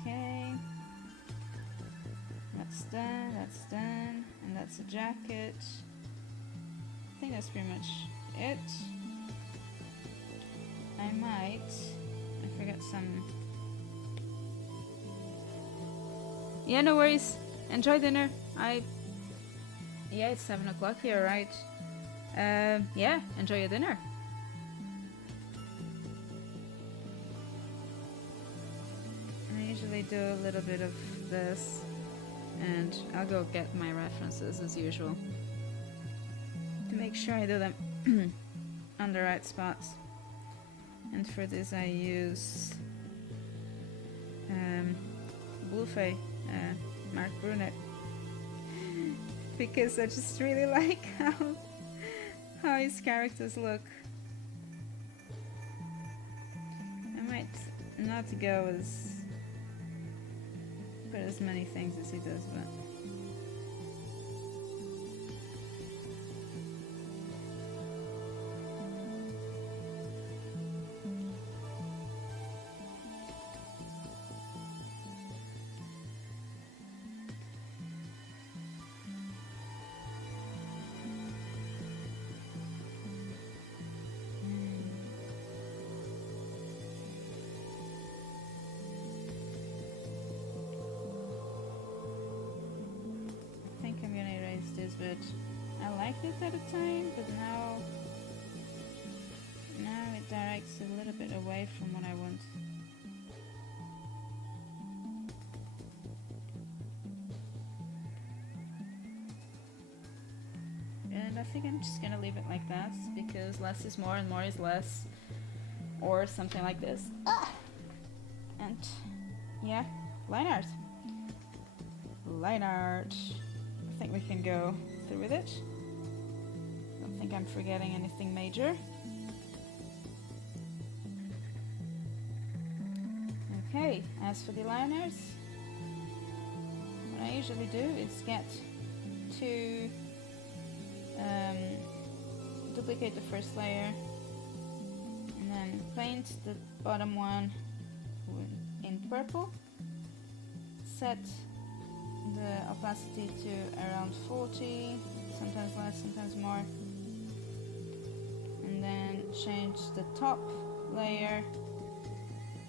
Okay. That's done, and that's a jacket. I think that's pretty much it. I forgot some. Yeah, no worries. Enjoy dinner. Yeah, it's 7 o'clock here, right? Yeah, enjoy your dinner. I usually do a little bit of this, and I'll go get my references as usual to make sure I do them on the right spots. And for this I use Bluefay, Mark Brunet, because I just really like how his characters look. I might not go put as many things as he does, but this, but I liked it at the time, but now it directs a little bit away from what I want. And I think I'm just gonna leave it like that, because less is more and more is less, or something like this. And yeah, line art. Line art. I think we can go through with it. Don't think I'm forgetting anything major. Okay, as for the liners, what I usually do is get to duplicate the first layer and then paint the bottom one in purple, set the opacity to around 40, sometimes less, sometimes more, and then change the top layer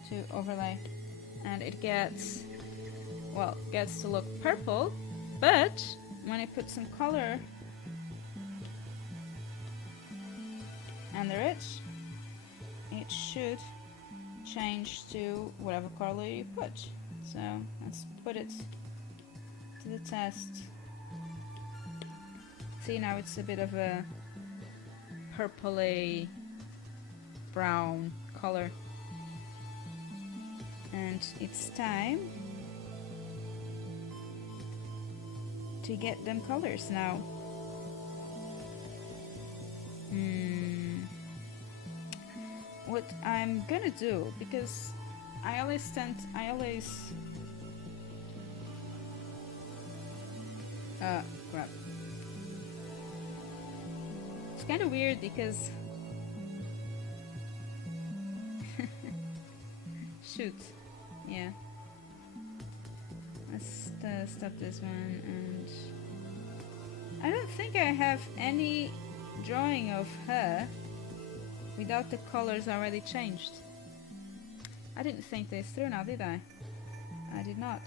to overlay, and it gets to look purple, but when I put some color under it, it should change to whatever color you put. So let's put it to the test. See, now it's a bit of a purpley brown color, and it's time to get them colors now. What I'm gonna do, because I always crap. It's kind of weird because shoot, yeah. Let's stop this one, and I don't think I have any drawing of her without the colors already changed. I didn't think this through now, did I? I did not.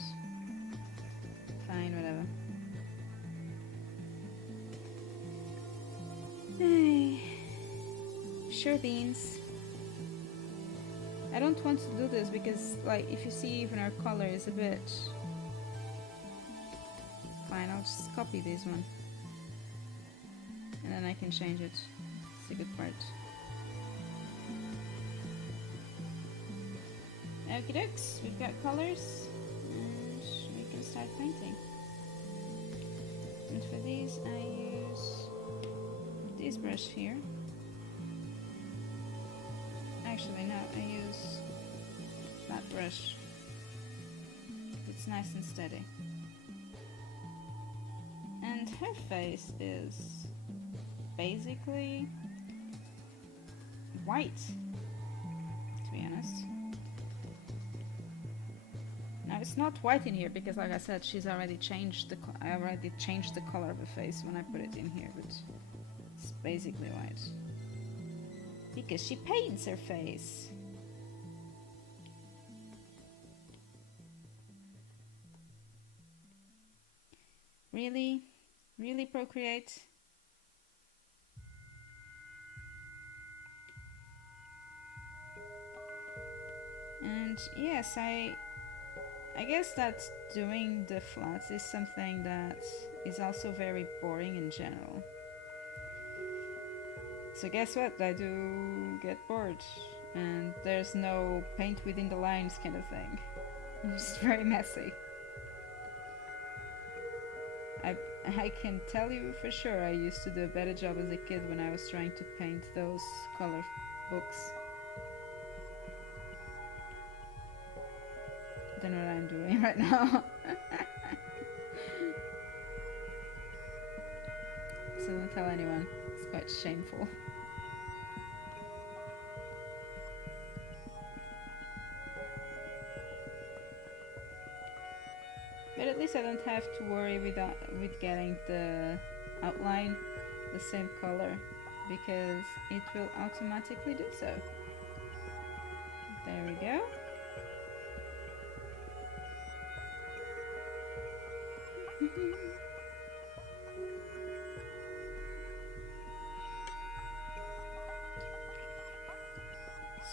Fine, whatever. Hey, sure beans. I don't want to do this because, like, if you see even our color is a bit... Fine, I'll just copy this one. And then I can change it. It's a good part. Okie dokes, we've got colors, and we can start painting. And for these I use this brush here. Actually no, I use that brush. It's nice and steady. And her face is basically white, to be honest. Now it's not white in here because, like I said, she's already changed the I already changed the color of her face when I put it in here, but it's basically white because she paints her face. Really, really Procreate. And yes, I guess that doing the flats is something that is also very boring in general. So guess what? I do get bored, and there's no paint within the lines kind of thing. It's very messy. I can tell you for sure I used to do a better job as a kid when I was trying to paint those color books. Don't know what I'm doing right now. So don't tell anyone. It's quite shameful. But at least I don't have to worry with getting the outline the same color, because it will automatically do so. There we go.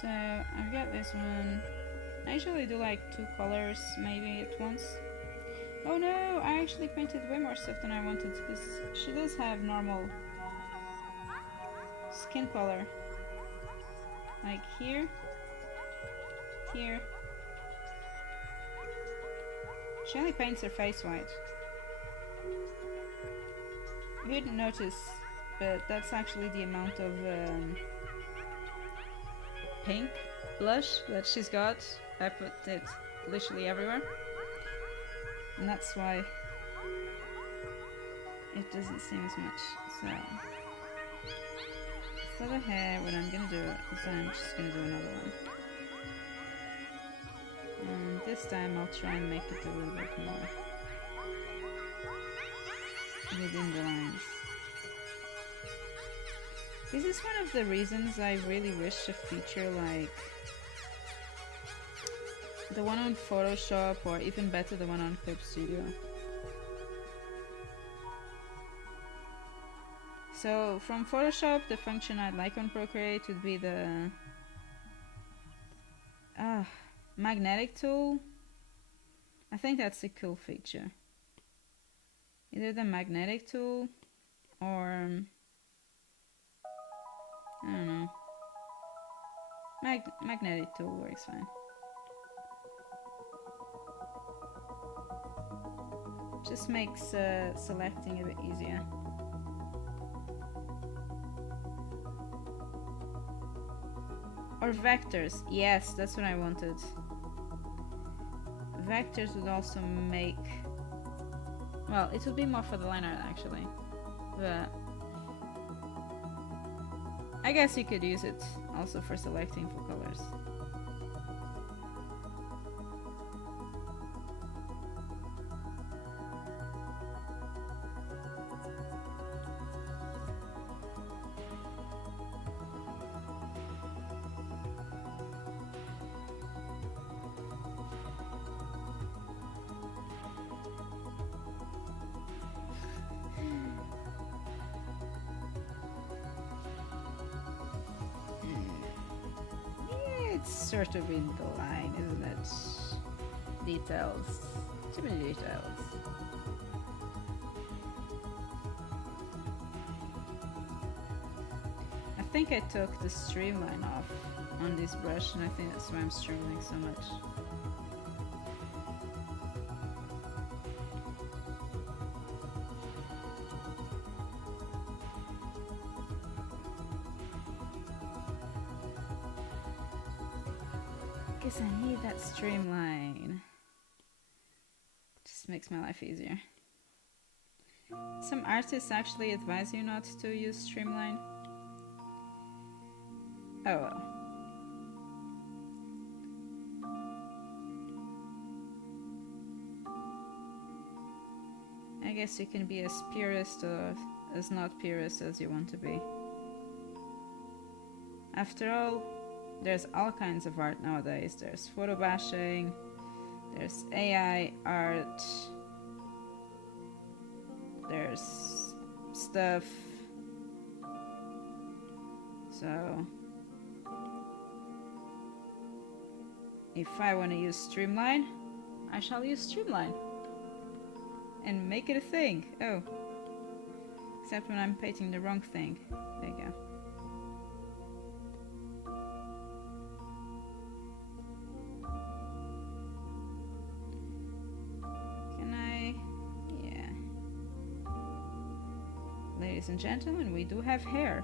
So I've got this one. I usually do like 2 colors maybe at once. Oh no, I actually painted way more stuff than I wanted because she does have normal skin color. Like here, here. She only paints her face white. You wouldn't notice, but that's actually the amount of pink blush that she's got. I put it literally everywhere, and that's why it doesn't seem as much. So for the hair, what I'm gonna do is I'm just gonna do another one, and this time I'll try and make it a little bit more within the lines. This is one of the reasons I really wish a feature like the one on Photoshop, or even better, the one on Clip Studio. So from Photoshop, the function I'd like on Procreate would be the magnetic tool. I think that's a cool feature. Either the magnetic tool or I don't know. Magnetic tool works fine. Just makes selecting a bit easier. Or vectors. Yes, that's what I wanted. Vectors would also make... Well, it would be more for the lineart actually. But I guess you could use it also for selecting for colors. It's sort of in the line, isn't it? Details. Too many details. I think I took the streamline off on this brush, and I think that's why I'm struggling so much. Guess I need that streamline. Just makes my life easier. Some artists actually advise you not to use streamline. Oh well. I guess you can be as purist or as not purist as you want to be. After all, there's all kinds of art nowadays. There's photo bashing, there's AI art, there's stuff. So if I want to use streamline, I shall use streamline and make it a thing. Oh, except when I'm painting the wrong thing. There you go. Ladies and gentlemen, we do have hair.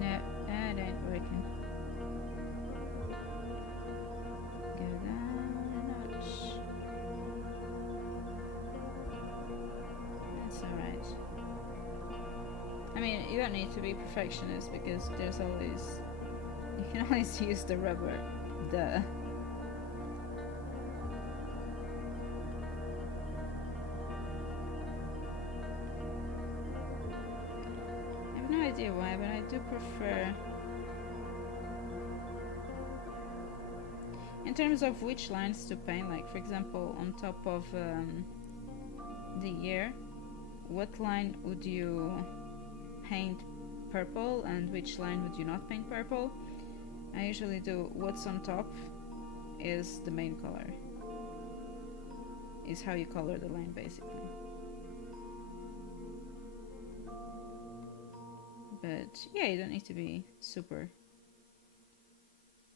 No, that ain't working. I mean, you don't need to be perfectionist because there's always... You can always use the rubber. Duh. idea why, but I do prefer... In terms of which lines to paint, like for example on top of the year, what line would you paint purple and which line would you not paint purple? I usually do what's on top is the main color, is how you color the line basically. But yeah, you don't need to be super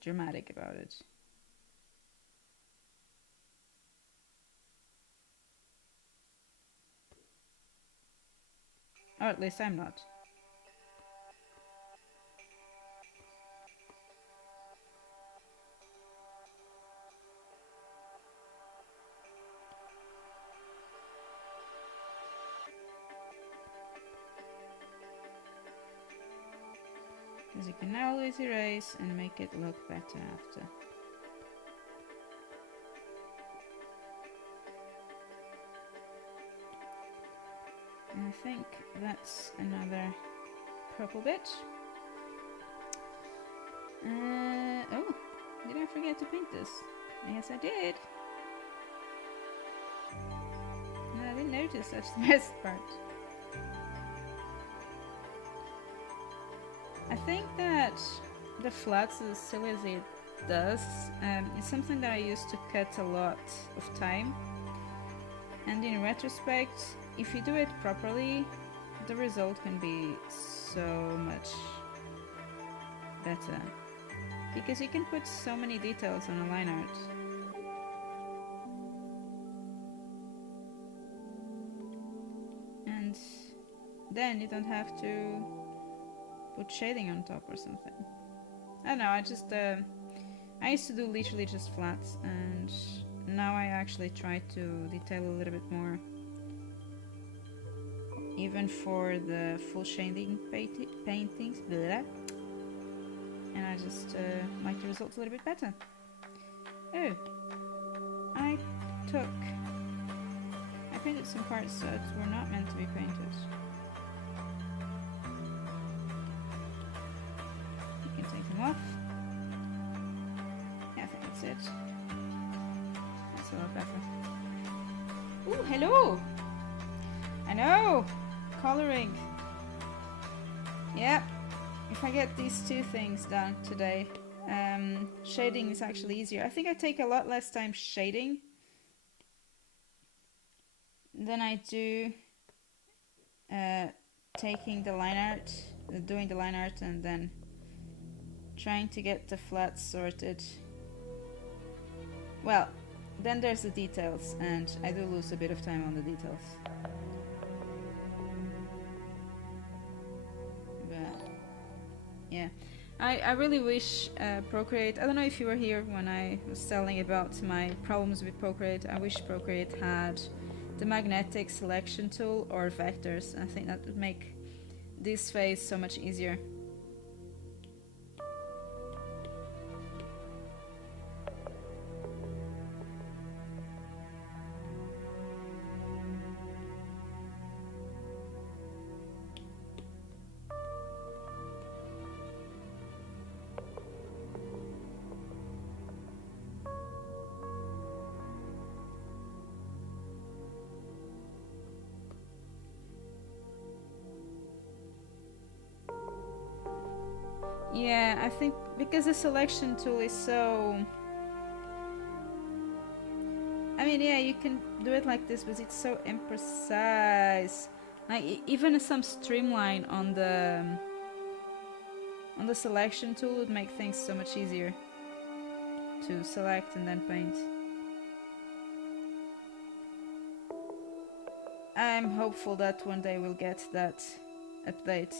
dramatic about it. Or at least I'm not. Because you can now always erase and make it look better after. And I think that's another purple bit. Oh, did I forget to paint this? Yes, I did. No, I didn't notice, that's the best part. I think that the flats, as silly as it does, is something that I used to cut a lot of time. And in retrospect, if you do it properly, the result can be so much better. Because you can put so many details on a line art. And then you don't have to put shading on top or something. I don't know, I used to do literally just flats, and now I actually try to detail a little bit more. Even for the full shading paintings, blah. And I just like the results a little bit better. Oh, I painted some parts that were not meant to be painted. You can take them off. Yeah, I think that's it. That's a lot better. Ooh, hello! I know! Coloring. Yep. If I get these two things done today, shading is actually easier. I think I take a lot less time shading than I do taking the line art, doing the line art, and then trying to get the flats sorted. Well, then there's the details, and I do lose a bit of time on the details. Yeah, I really wish Procreate, I don't know if you were here when I was telling about my problems with Procreate. I wish Procreate had the magnetic selection tool or vectors. I think that would make this phase so much easier. Yeah, I think because the selection tool is so... I mean, yeah, you can do it like this, but it's so imprecise. Like, even some streamline on the selection tool would make things so much easier to select and then paint. I'm hopeful that one day we'll get that update.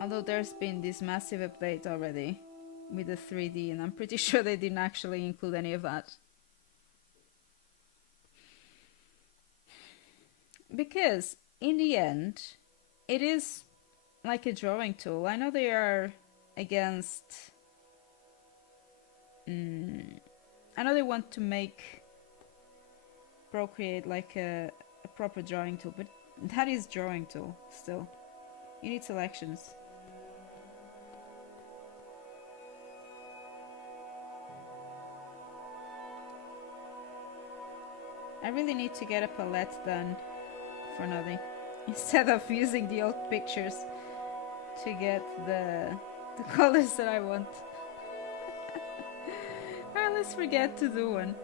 Although there's been this massive update already with the 3D, and I'm pretty sure they didn't actually include any of that. Because, in the end, it is like a drawing tool. I know they are against... I know they want to make Procreate like a proper drawing tool, but That is drawing tool, still. You need selections. I really need to get a palette done for nothing. Instead of using the old pictures to get the colors that I want. I always forget to do one.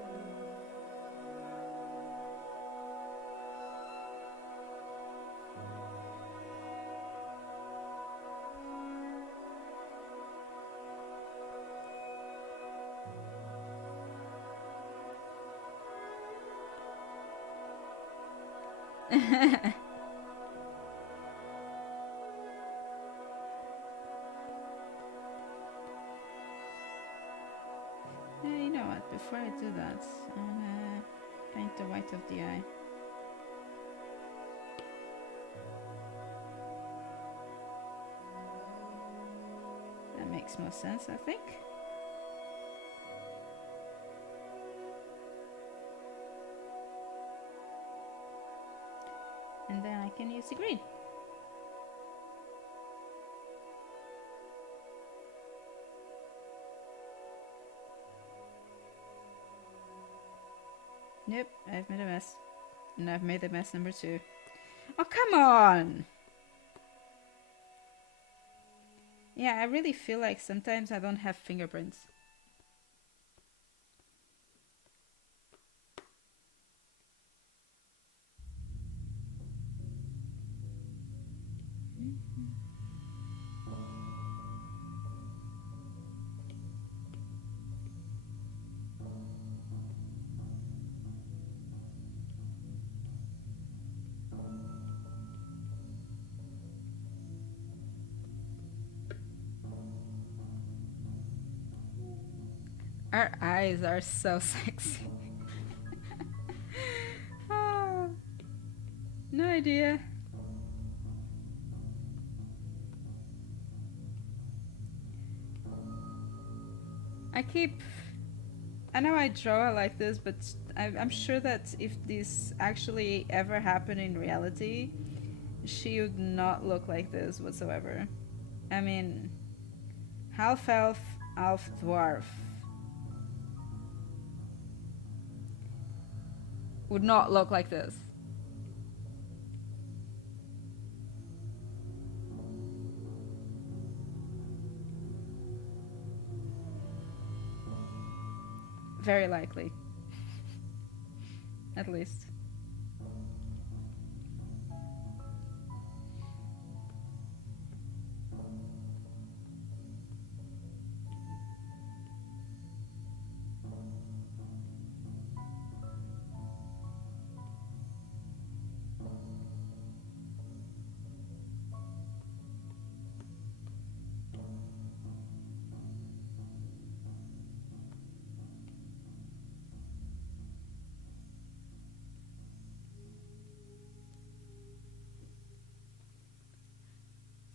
You know what, before I do that, I'm gonna paint the white of the eye. That makes more sense, I think. And then I can use the green. Nope, I've made a mess. And I've made the mess number 2. Oh, come on! Yeah, I really feel like sometimes I don't have fingerprints. Our eyes are so sexy. Oh, no idea. I know I draw like this, but I'm sure that if this actually ever happened in reality, she would not look like this whatsoever. I mean, half elf, half dwarf. Would not look like this. Very likely. At least.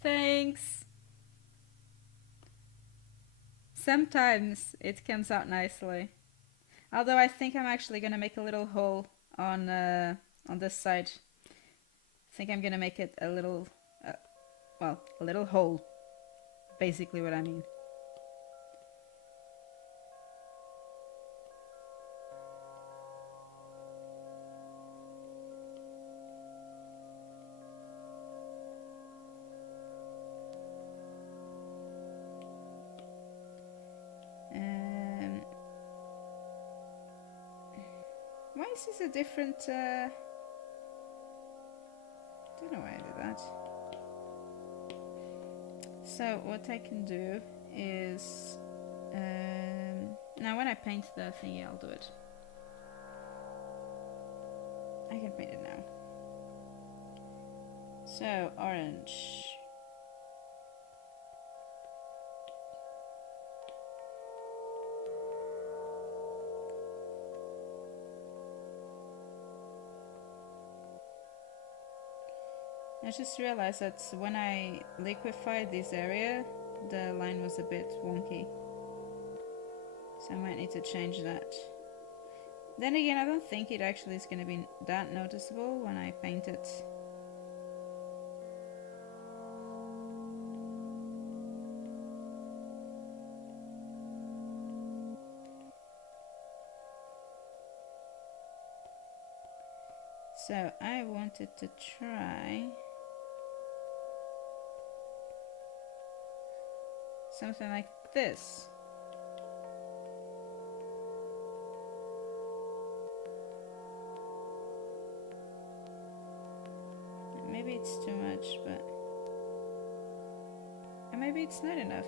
Thanks. Sometimes it comes out nicely. Although I think I'm actually gonna make a little hole on this side. I think I'm gonna make it a little, well, a little hole. Basically what I mean. Why is this a different... don't know why I did that. So what I can do is... now when I paint the thingy, I'll do it. I can paint it now. So, orange. I just realized that when I liquefied this area, the line was a bit wonky. So I might need to change that. Then again, I don't think it actually is going to be that noticeable when I paint it So I wanted to try something like this. Maybe it's too much, but maybe it's not enough.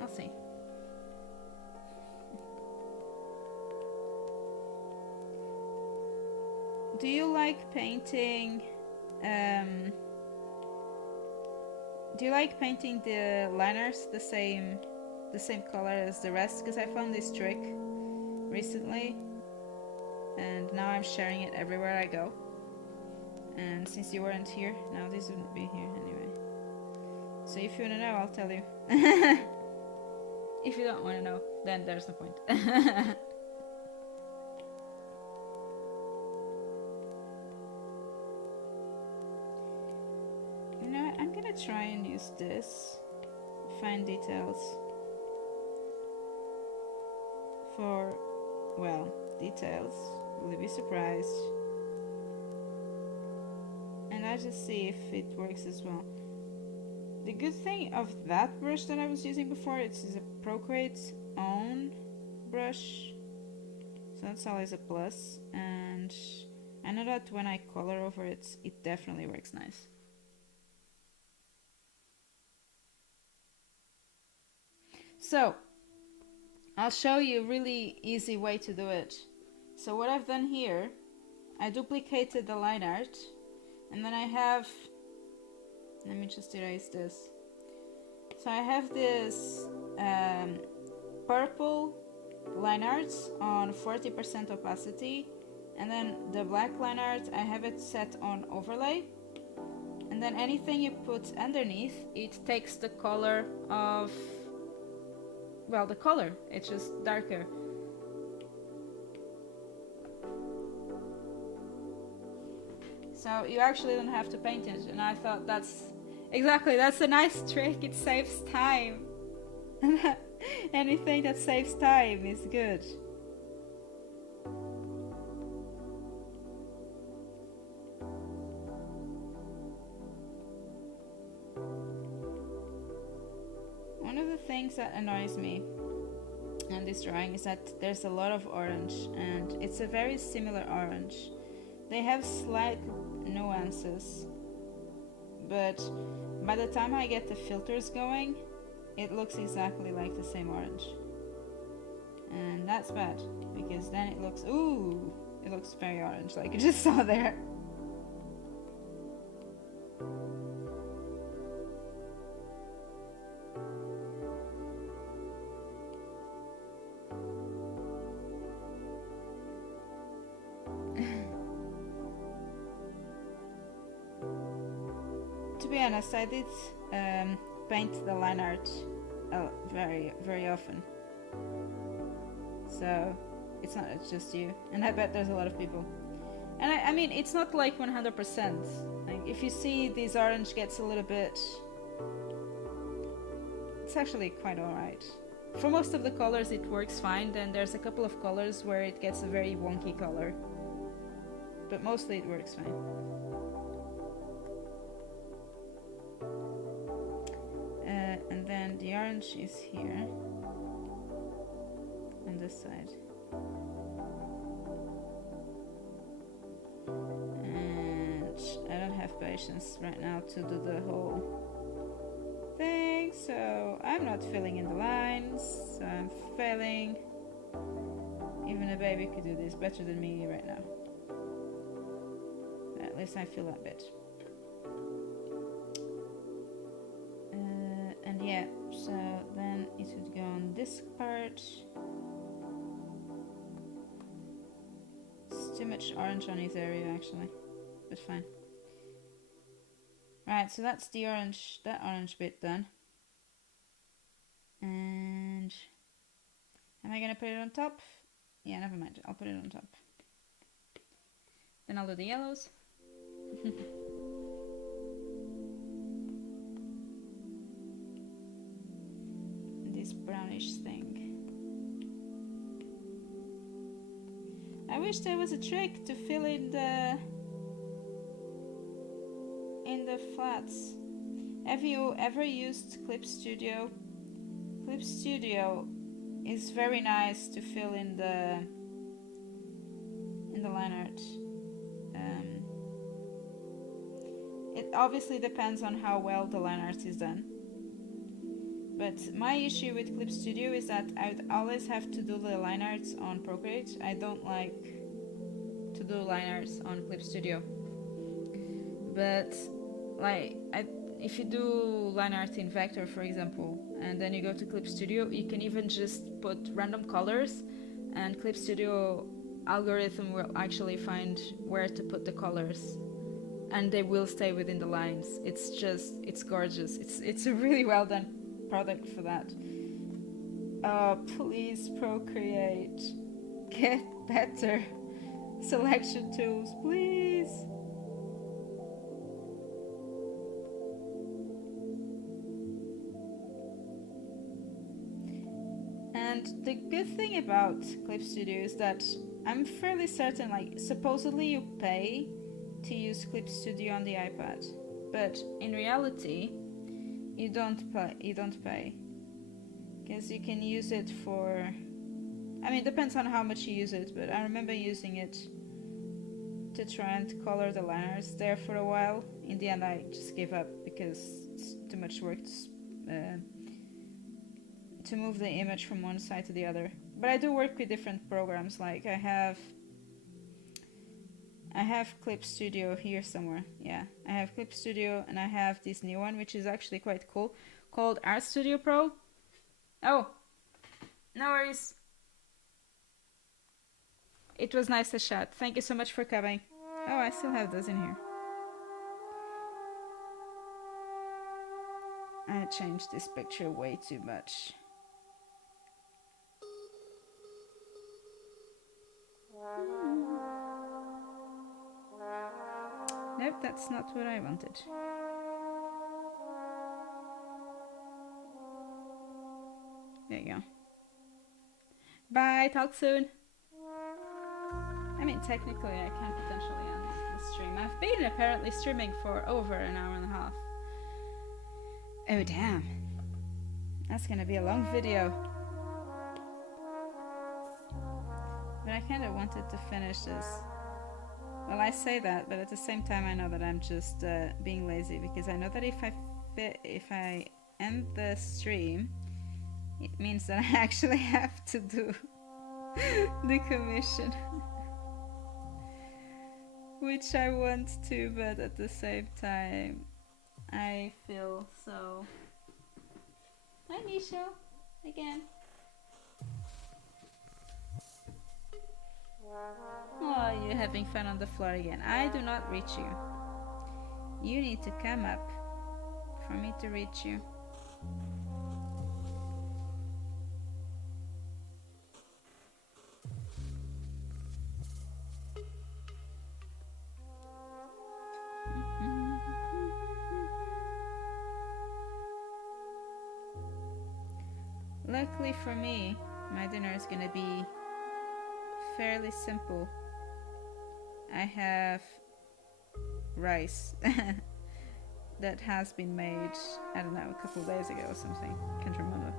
I'll see. Do you like painting? Do you like painting the liners the same color as the rest? Because I found this trick recently, and now I'm sharing it everywhere I go. And since you weren't here, now this wouldn't be here anyway. So if you wanna know, I'll tell you. If you don't wanna know, then there's no point. You know what? I'm gonna try and use this fine details for, well, details. Will you be surprised? And I just see if it works as well. The good thing of that brush that I was using before, it's a Procreate's own brush, so that's always a plus. And I know that when I color over it, it definitely works nice. So I'll show you a really easy way to do it. So what I've done here, I duplicated the line art, and then I have, let me just erase this. So I have this purple line art on 40% opacity, and then the black line art, I have it set on overlay. And then anything you put underneath, it takes the color of, well, the color, it's just darker. So you actually don't have to paint it, and I thought that's a nice trick. It saves time. Anything that saves time is good. One of the things that annoys me in this drawing is that there's a lot of orange, and it's a very similar orange. They have slight nuances, but by the time I get the filters going, it looks exactly like the same orange. And that's bad, because then it looks, ooh, it looks very orange, like you just saw there. To be honest, I did paint the line art very, very often. So it's not just you, and I bet there's a lot of people. And I mean, it's not like 100%. Like if you see this orange gets a little bit, it's actually quite alright. For most of the colors it works fine, then there's a couple of colors where it gets a very wonky color. But mostly it works fine. And then the orange is here on this side, and I don't have patience right now to do the whole thing, so I'm not filling in the lines, so I'm failing. Even a baby could do this better than me right now. At least I feel that bit. And yeah, so then it would go on this part. It's too much orange on his area actually, but fine. Right, so that's the orange, that orange bit done. And am I gonna put it on top? Yeah, never mind, I'll put it on top. Then I'll do the yellows. This brownish thing. I wish there was a trick to fill in the flats. Have you ever used Clip Studio? Clip Studio is very nice to fill in the line art. It obviously depends on how well the line art is done. But my issue with Clip Studio is that I would always have to do the line arts on Procreate. I don't like to do line arts on Clip Studio. But like if you do line art in Vector, for example, and then you go to Clip Studio, you can even just put random colors, and Clip Studio algorithm will actually find where to put the colors, and they will stay within the lines. It's gorgeous. It's a really well done product for that. Oh, please Procreate, get better selection tools, please. And the good thing about Clip Studio is that I'm fairly certain, like, supposedly you pay to use Clip Studio on the iPad, but in reality, you don't pay, because you can use it for, I mean, it depends on how much you use it, but I remember using it to try and color the liners there for a while. In the end, I just gave up because it's too much work to move the image from one side to the other. But I do work with different programs. Like I have Clip Studio here somewhere. Yeah, I have Clip Studio, and I have this new one, which is actually quite cool, called Art Studio Pro. Oh, no worries. It was nice to chat. Thank you so much for coming. Oh, I still have those in here. I changed this picture way too much. Nope, that's not what I wanted. There you go. Bye, talk soon. I mean, technically I can potentially end the stream. I've been apparently streaming for over an hour and a half. Oh damn. That's gonna be a long video. But I kind of wanted to finish this. Well, I say that, but at the same time I know that I'm just being lazy, because I know that if I end the stream, it means that I actually have to do the commission. Which I want to, but at the same time I feel so... Hi Misha, again. Oh, you're having fun on the floor again. I do not reach you. You need to come up for me to reach you. Luckily for me, my dinner is gonna be fairly simple. I have rice that has been made, I don't know, a couple of days ago or something, can't remember.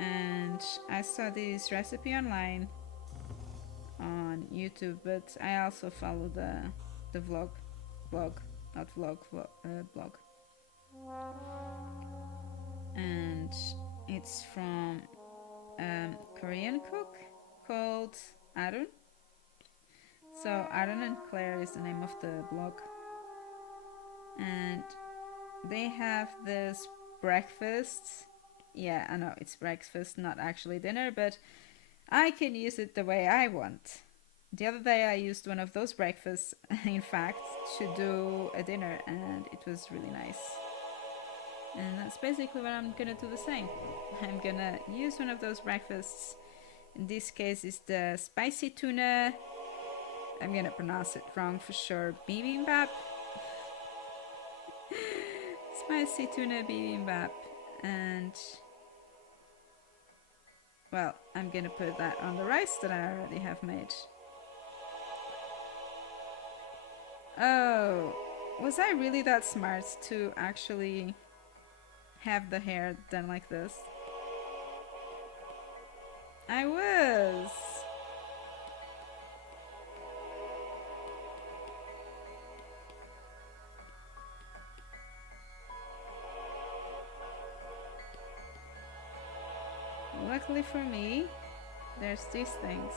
And I saw this recipe online on YouTube, but I also follow the blog, and it's from Korean cook called Arun. So Arun and Claire is the name of the blog, and they have this breakfast. Yeah, I know it's breakfast, not actually dinner, but I can use it the way I want. The other day I used one of those breakfasts, in fact, to do a dinner, and it was really nice. And that's basically what I'm gonna do the same. I'm gonna use one of those breakfasts. In this case is the spicy tuna. I'm gonna pronounce it wrong for sure. Bibimbap. Spicy tuna bibimbap. And Well, I'm gonna put that on the rice that I already have made. Oh, was I really that smart to actually have the hair done like this? I was. Luckily for me, there's these things.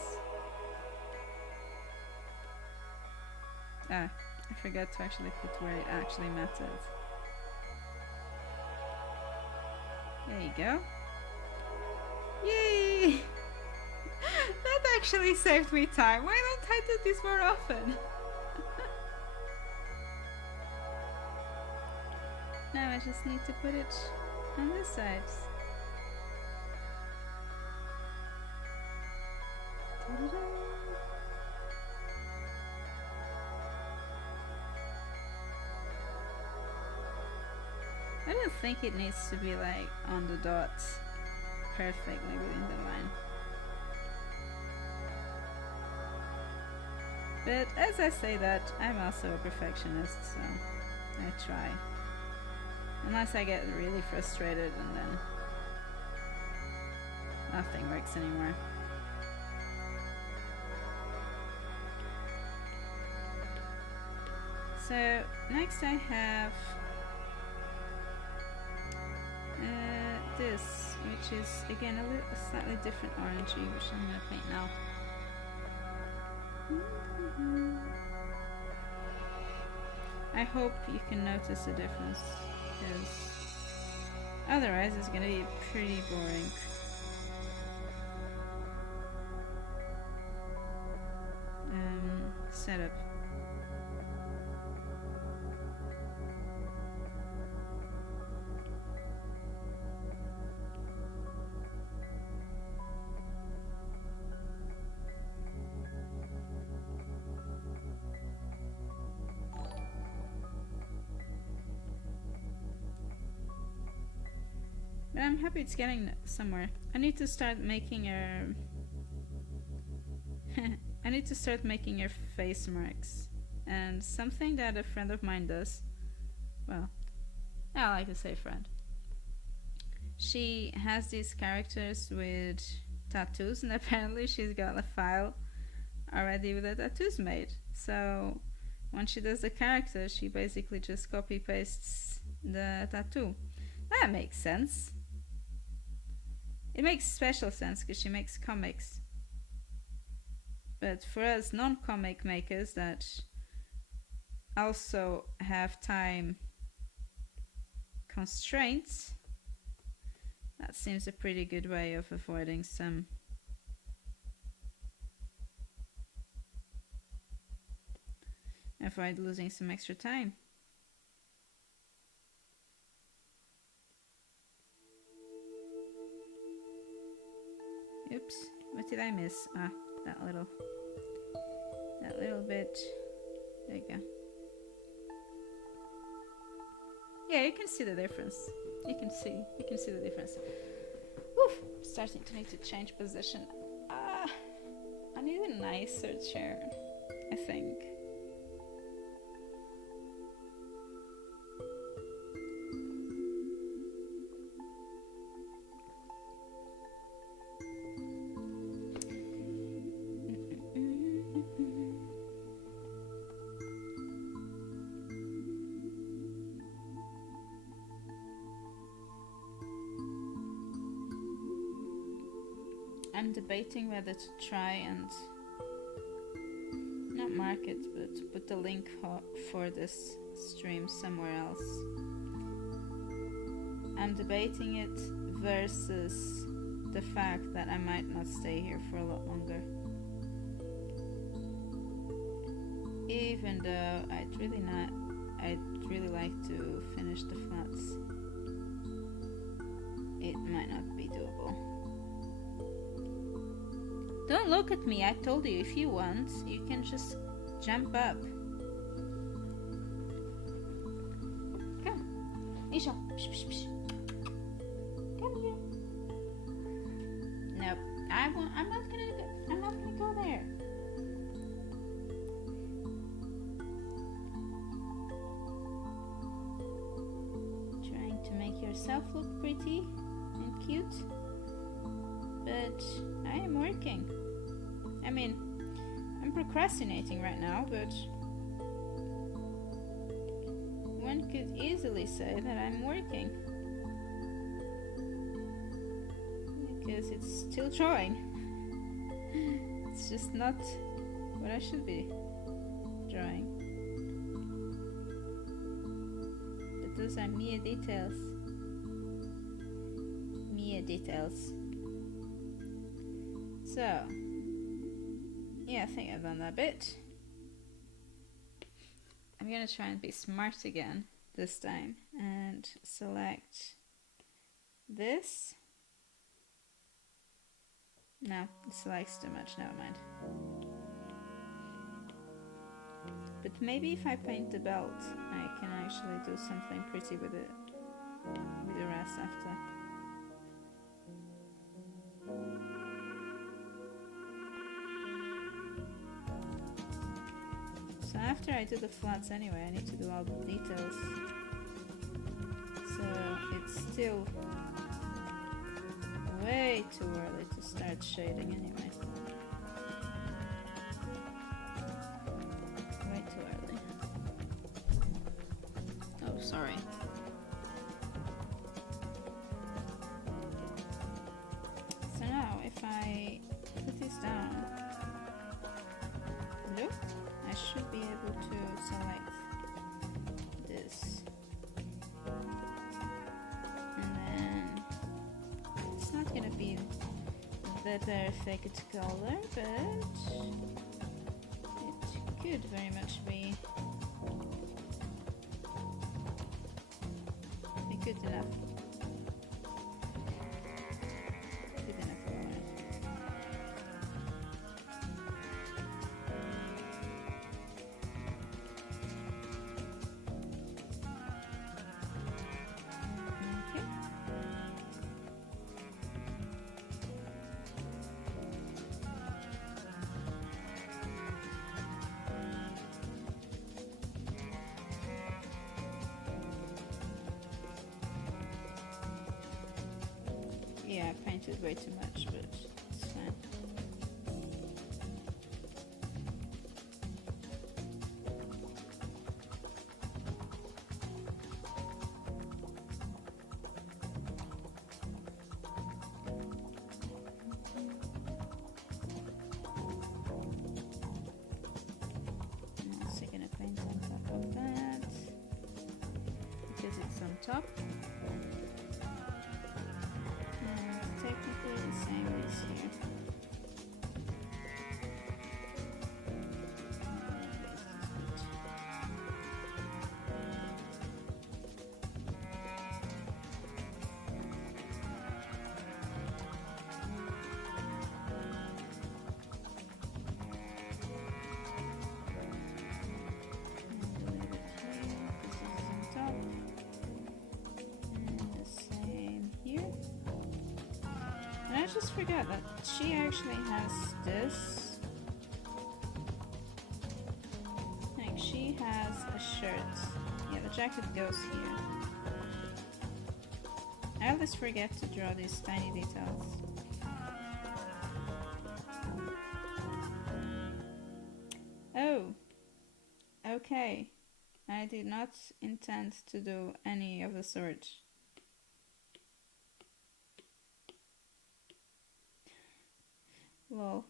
Ah, I forgot to actually put where it actually mattered. There you go. Yay! That actually saved me time. Why don't I do this more often? Now I just need to put it on this side. I don't think it needs to be like on the dot perfectly within the line. But as I say that, I'm also a perfectionist, so I try. Unless I get really frustrated and then nothing works anymore. So next I have this, which is again a slightly different orangey, which I'm gonna paint now. I hope you can notice the difference, because otherwise it's gonna be pretty boring. Setup. But I'm happy it's getting somewhere. I need to start making a I need to start making your face marks. And something that a friend of mine does, well, I like to say friend. She has these characters with tattoos, and apparently she's got a file already with the tattoos made. So when she does the character, she basically just copy pastes the tattoo. That makes sense. It makes special sense because she makes comics. But for us non-comic makers that also have time constraints, that seems a pretty good way of avoiding avoid losing some extra time. Oops, what did I miss? Ah, that little bit. There you go. Yeah, you can see the difference. You can see the difference. Woof! Starting to need to change position. I need a nicer chair, I think. I'm debating whether to try and not mark it, but put the link for this stream somewhere else. I'm debating it versus the fact that I might not stay here for a lot longer. Even though I'd really like to finish the flats. It might not be doable. Don't look at me, I told you, if you want, you can just jump up. Come, Isha. Come here. Nope. I'm not gonna go there. Trying to make yourself look pretty and cute, but I am working. I mean, I'm procrastinating right now, but one could easily say that I'm working. Because it's still drawing. It's just not what I should be drawing. But those are mere details. Mere details. So, yeah, I think I've done that bit. I'm gonna try and be smart again this time and select this. No, it selects too much, never mind. But maybe if I paint the belt, I can actually do something pretty with it, with the rest after. So after I do the flats anyway, I need to do all the details. So it's still way too early to start shading anyway. Way too early. Oh, sorry. So now if I put this down, look, I should be able to select this. And then it's not gonna be the perfect color, but it could very much be good enough. Good enough color. Okay. Yeah, I painted way too much, but it's fine. I'm also gonna paint on top of that because it's on top. Technically the same as here. I just forgot that she actually has this. Like, she has a shirt. Yeah, the jacket goes here. I always forget to draw these tiny details. Oh, okay. I did not intend to do any of the sort. Lol.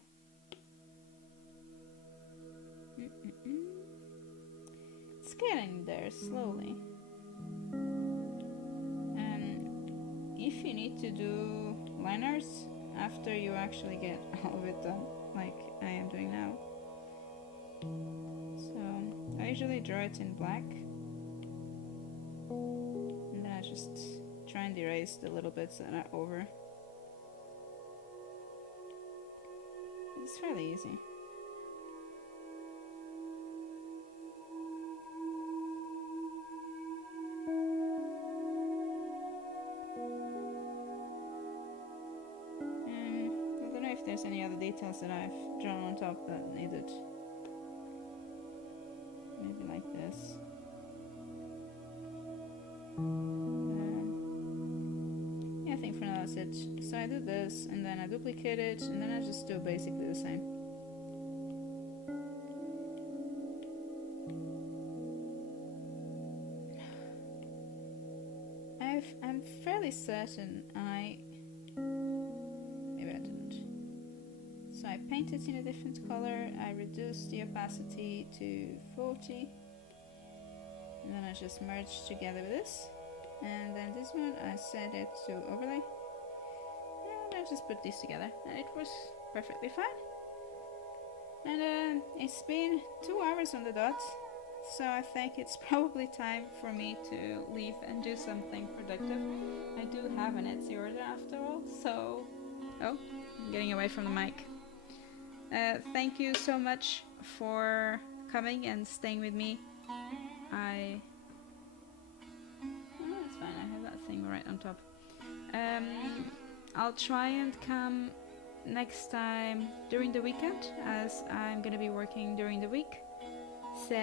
It's getting there slowly. If you need to do line arts after you actually get all of it done, like I am doing now. So I usually draw it in black, and then I just try and erase the little bits that are over. It's fairly easy. there's any other details that I've drawn on top that needed. Maybe like this. Yeah, I think for now that's it. So I do this, and then I duplicate it, and then I just do basically the same. I'm fairly certain maybe I didn't. So I paint it in a different color, I reduce the opacity to 40, and then I just merge together with this. And then this one I set it to overlay, and I just put these together, and it was perfectly fine. And it's been 2 hours on the dot, so I think it's probably time for me to leave and do something productive. I do have an Etsy order after all, so... Oh, I'm getting away from the mic. Thank you so much for coming and staying with me. Oh, that's fine, I have that thing right on top. I'll try and come next time during the weekend, as I'm gonna be working during the week. So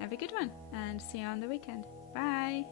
have a good one, and see you on the weekend. Bye!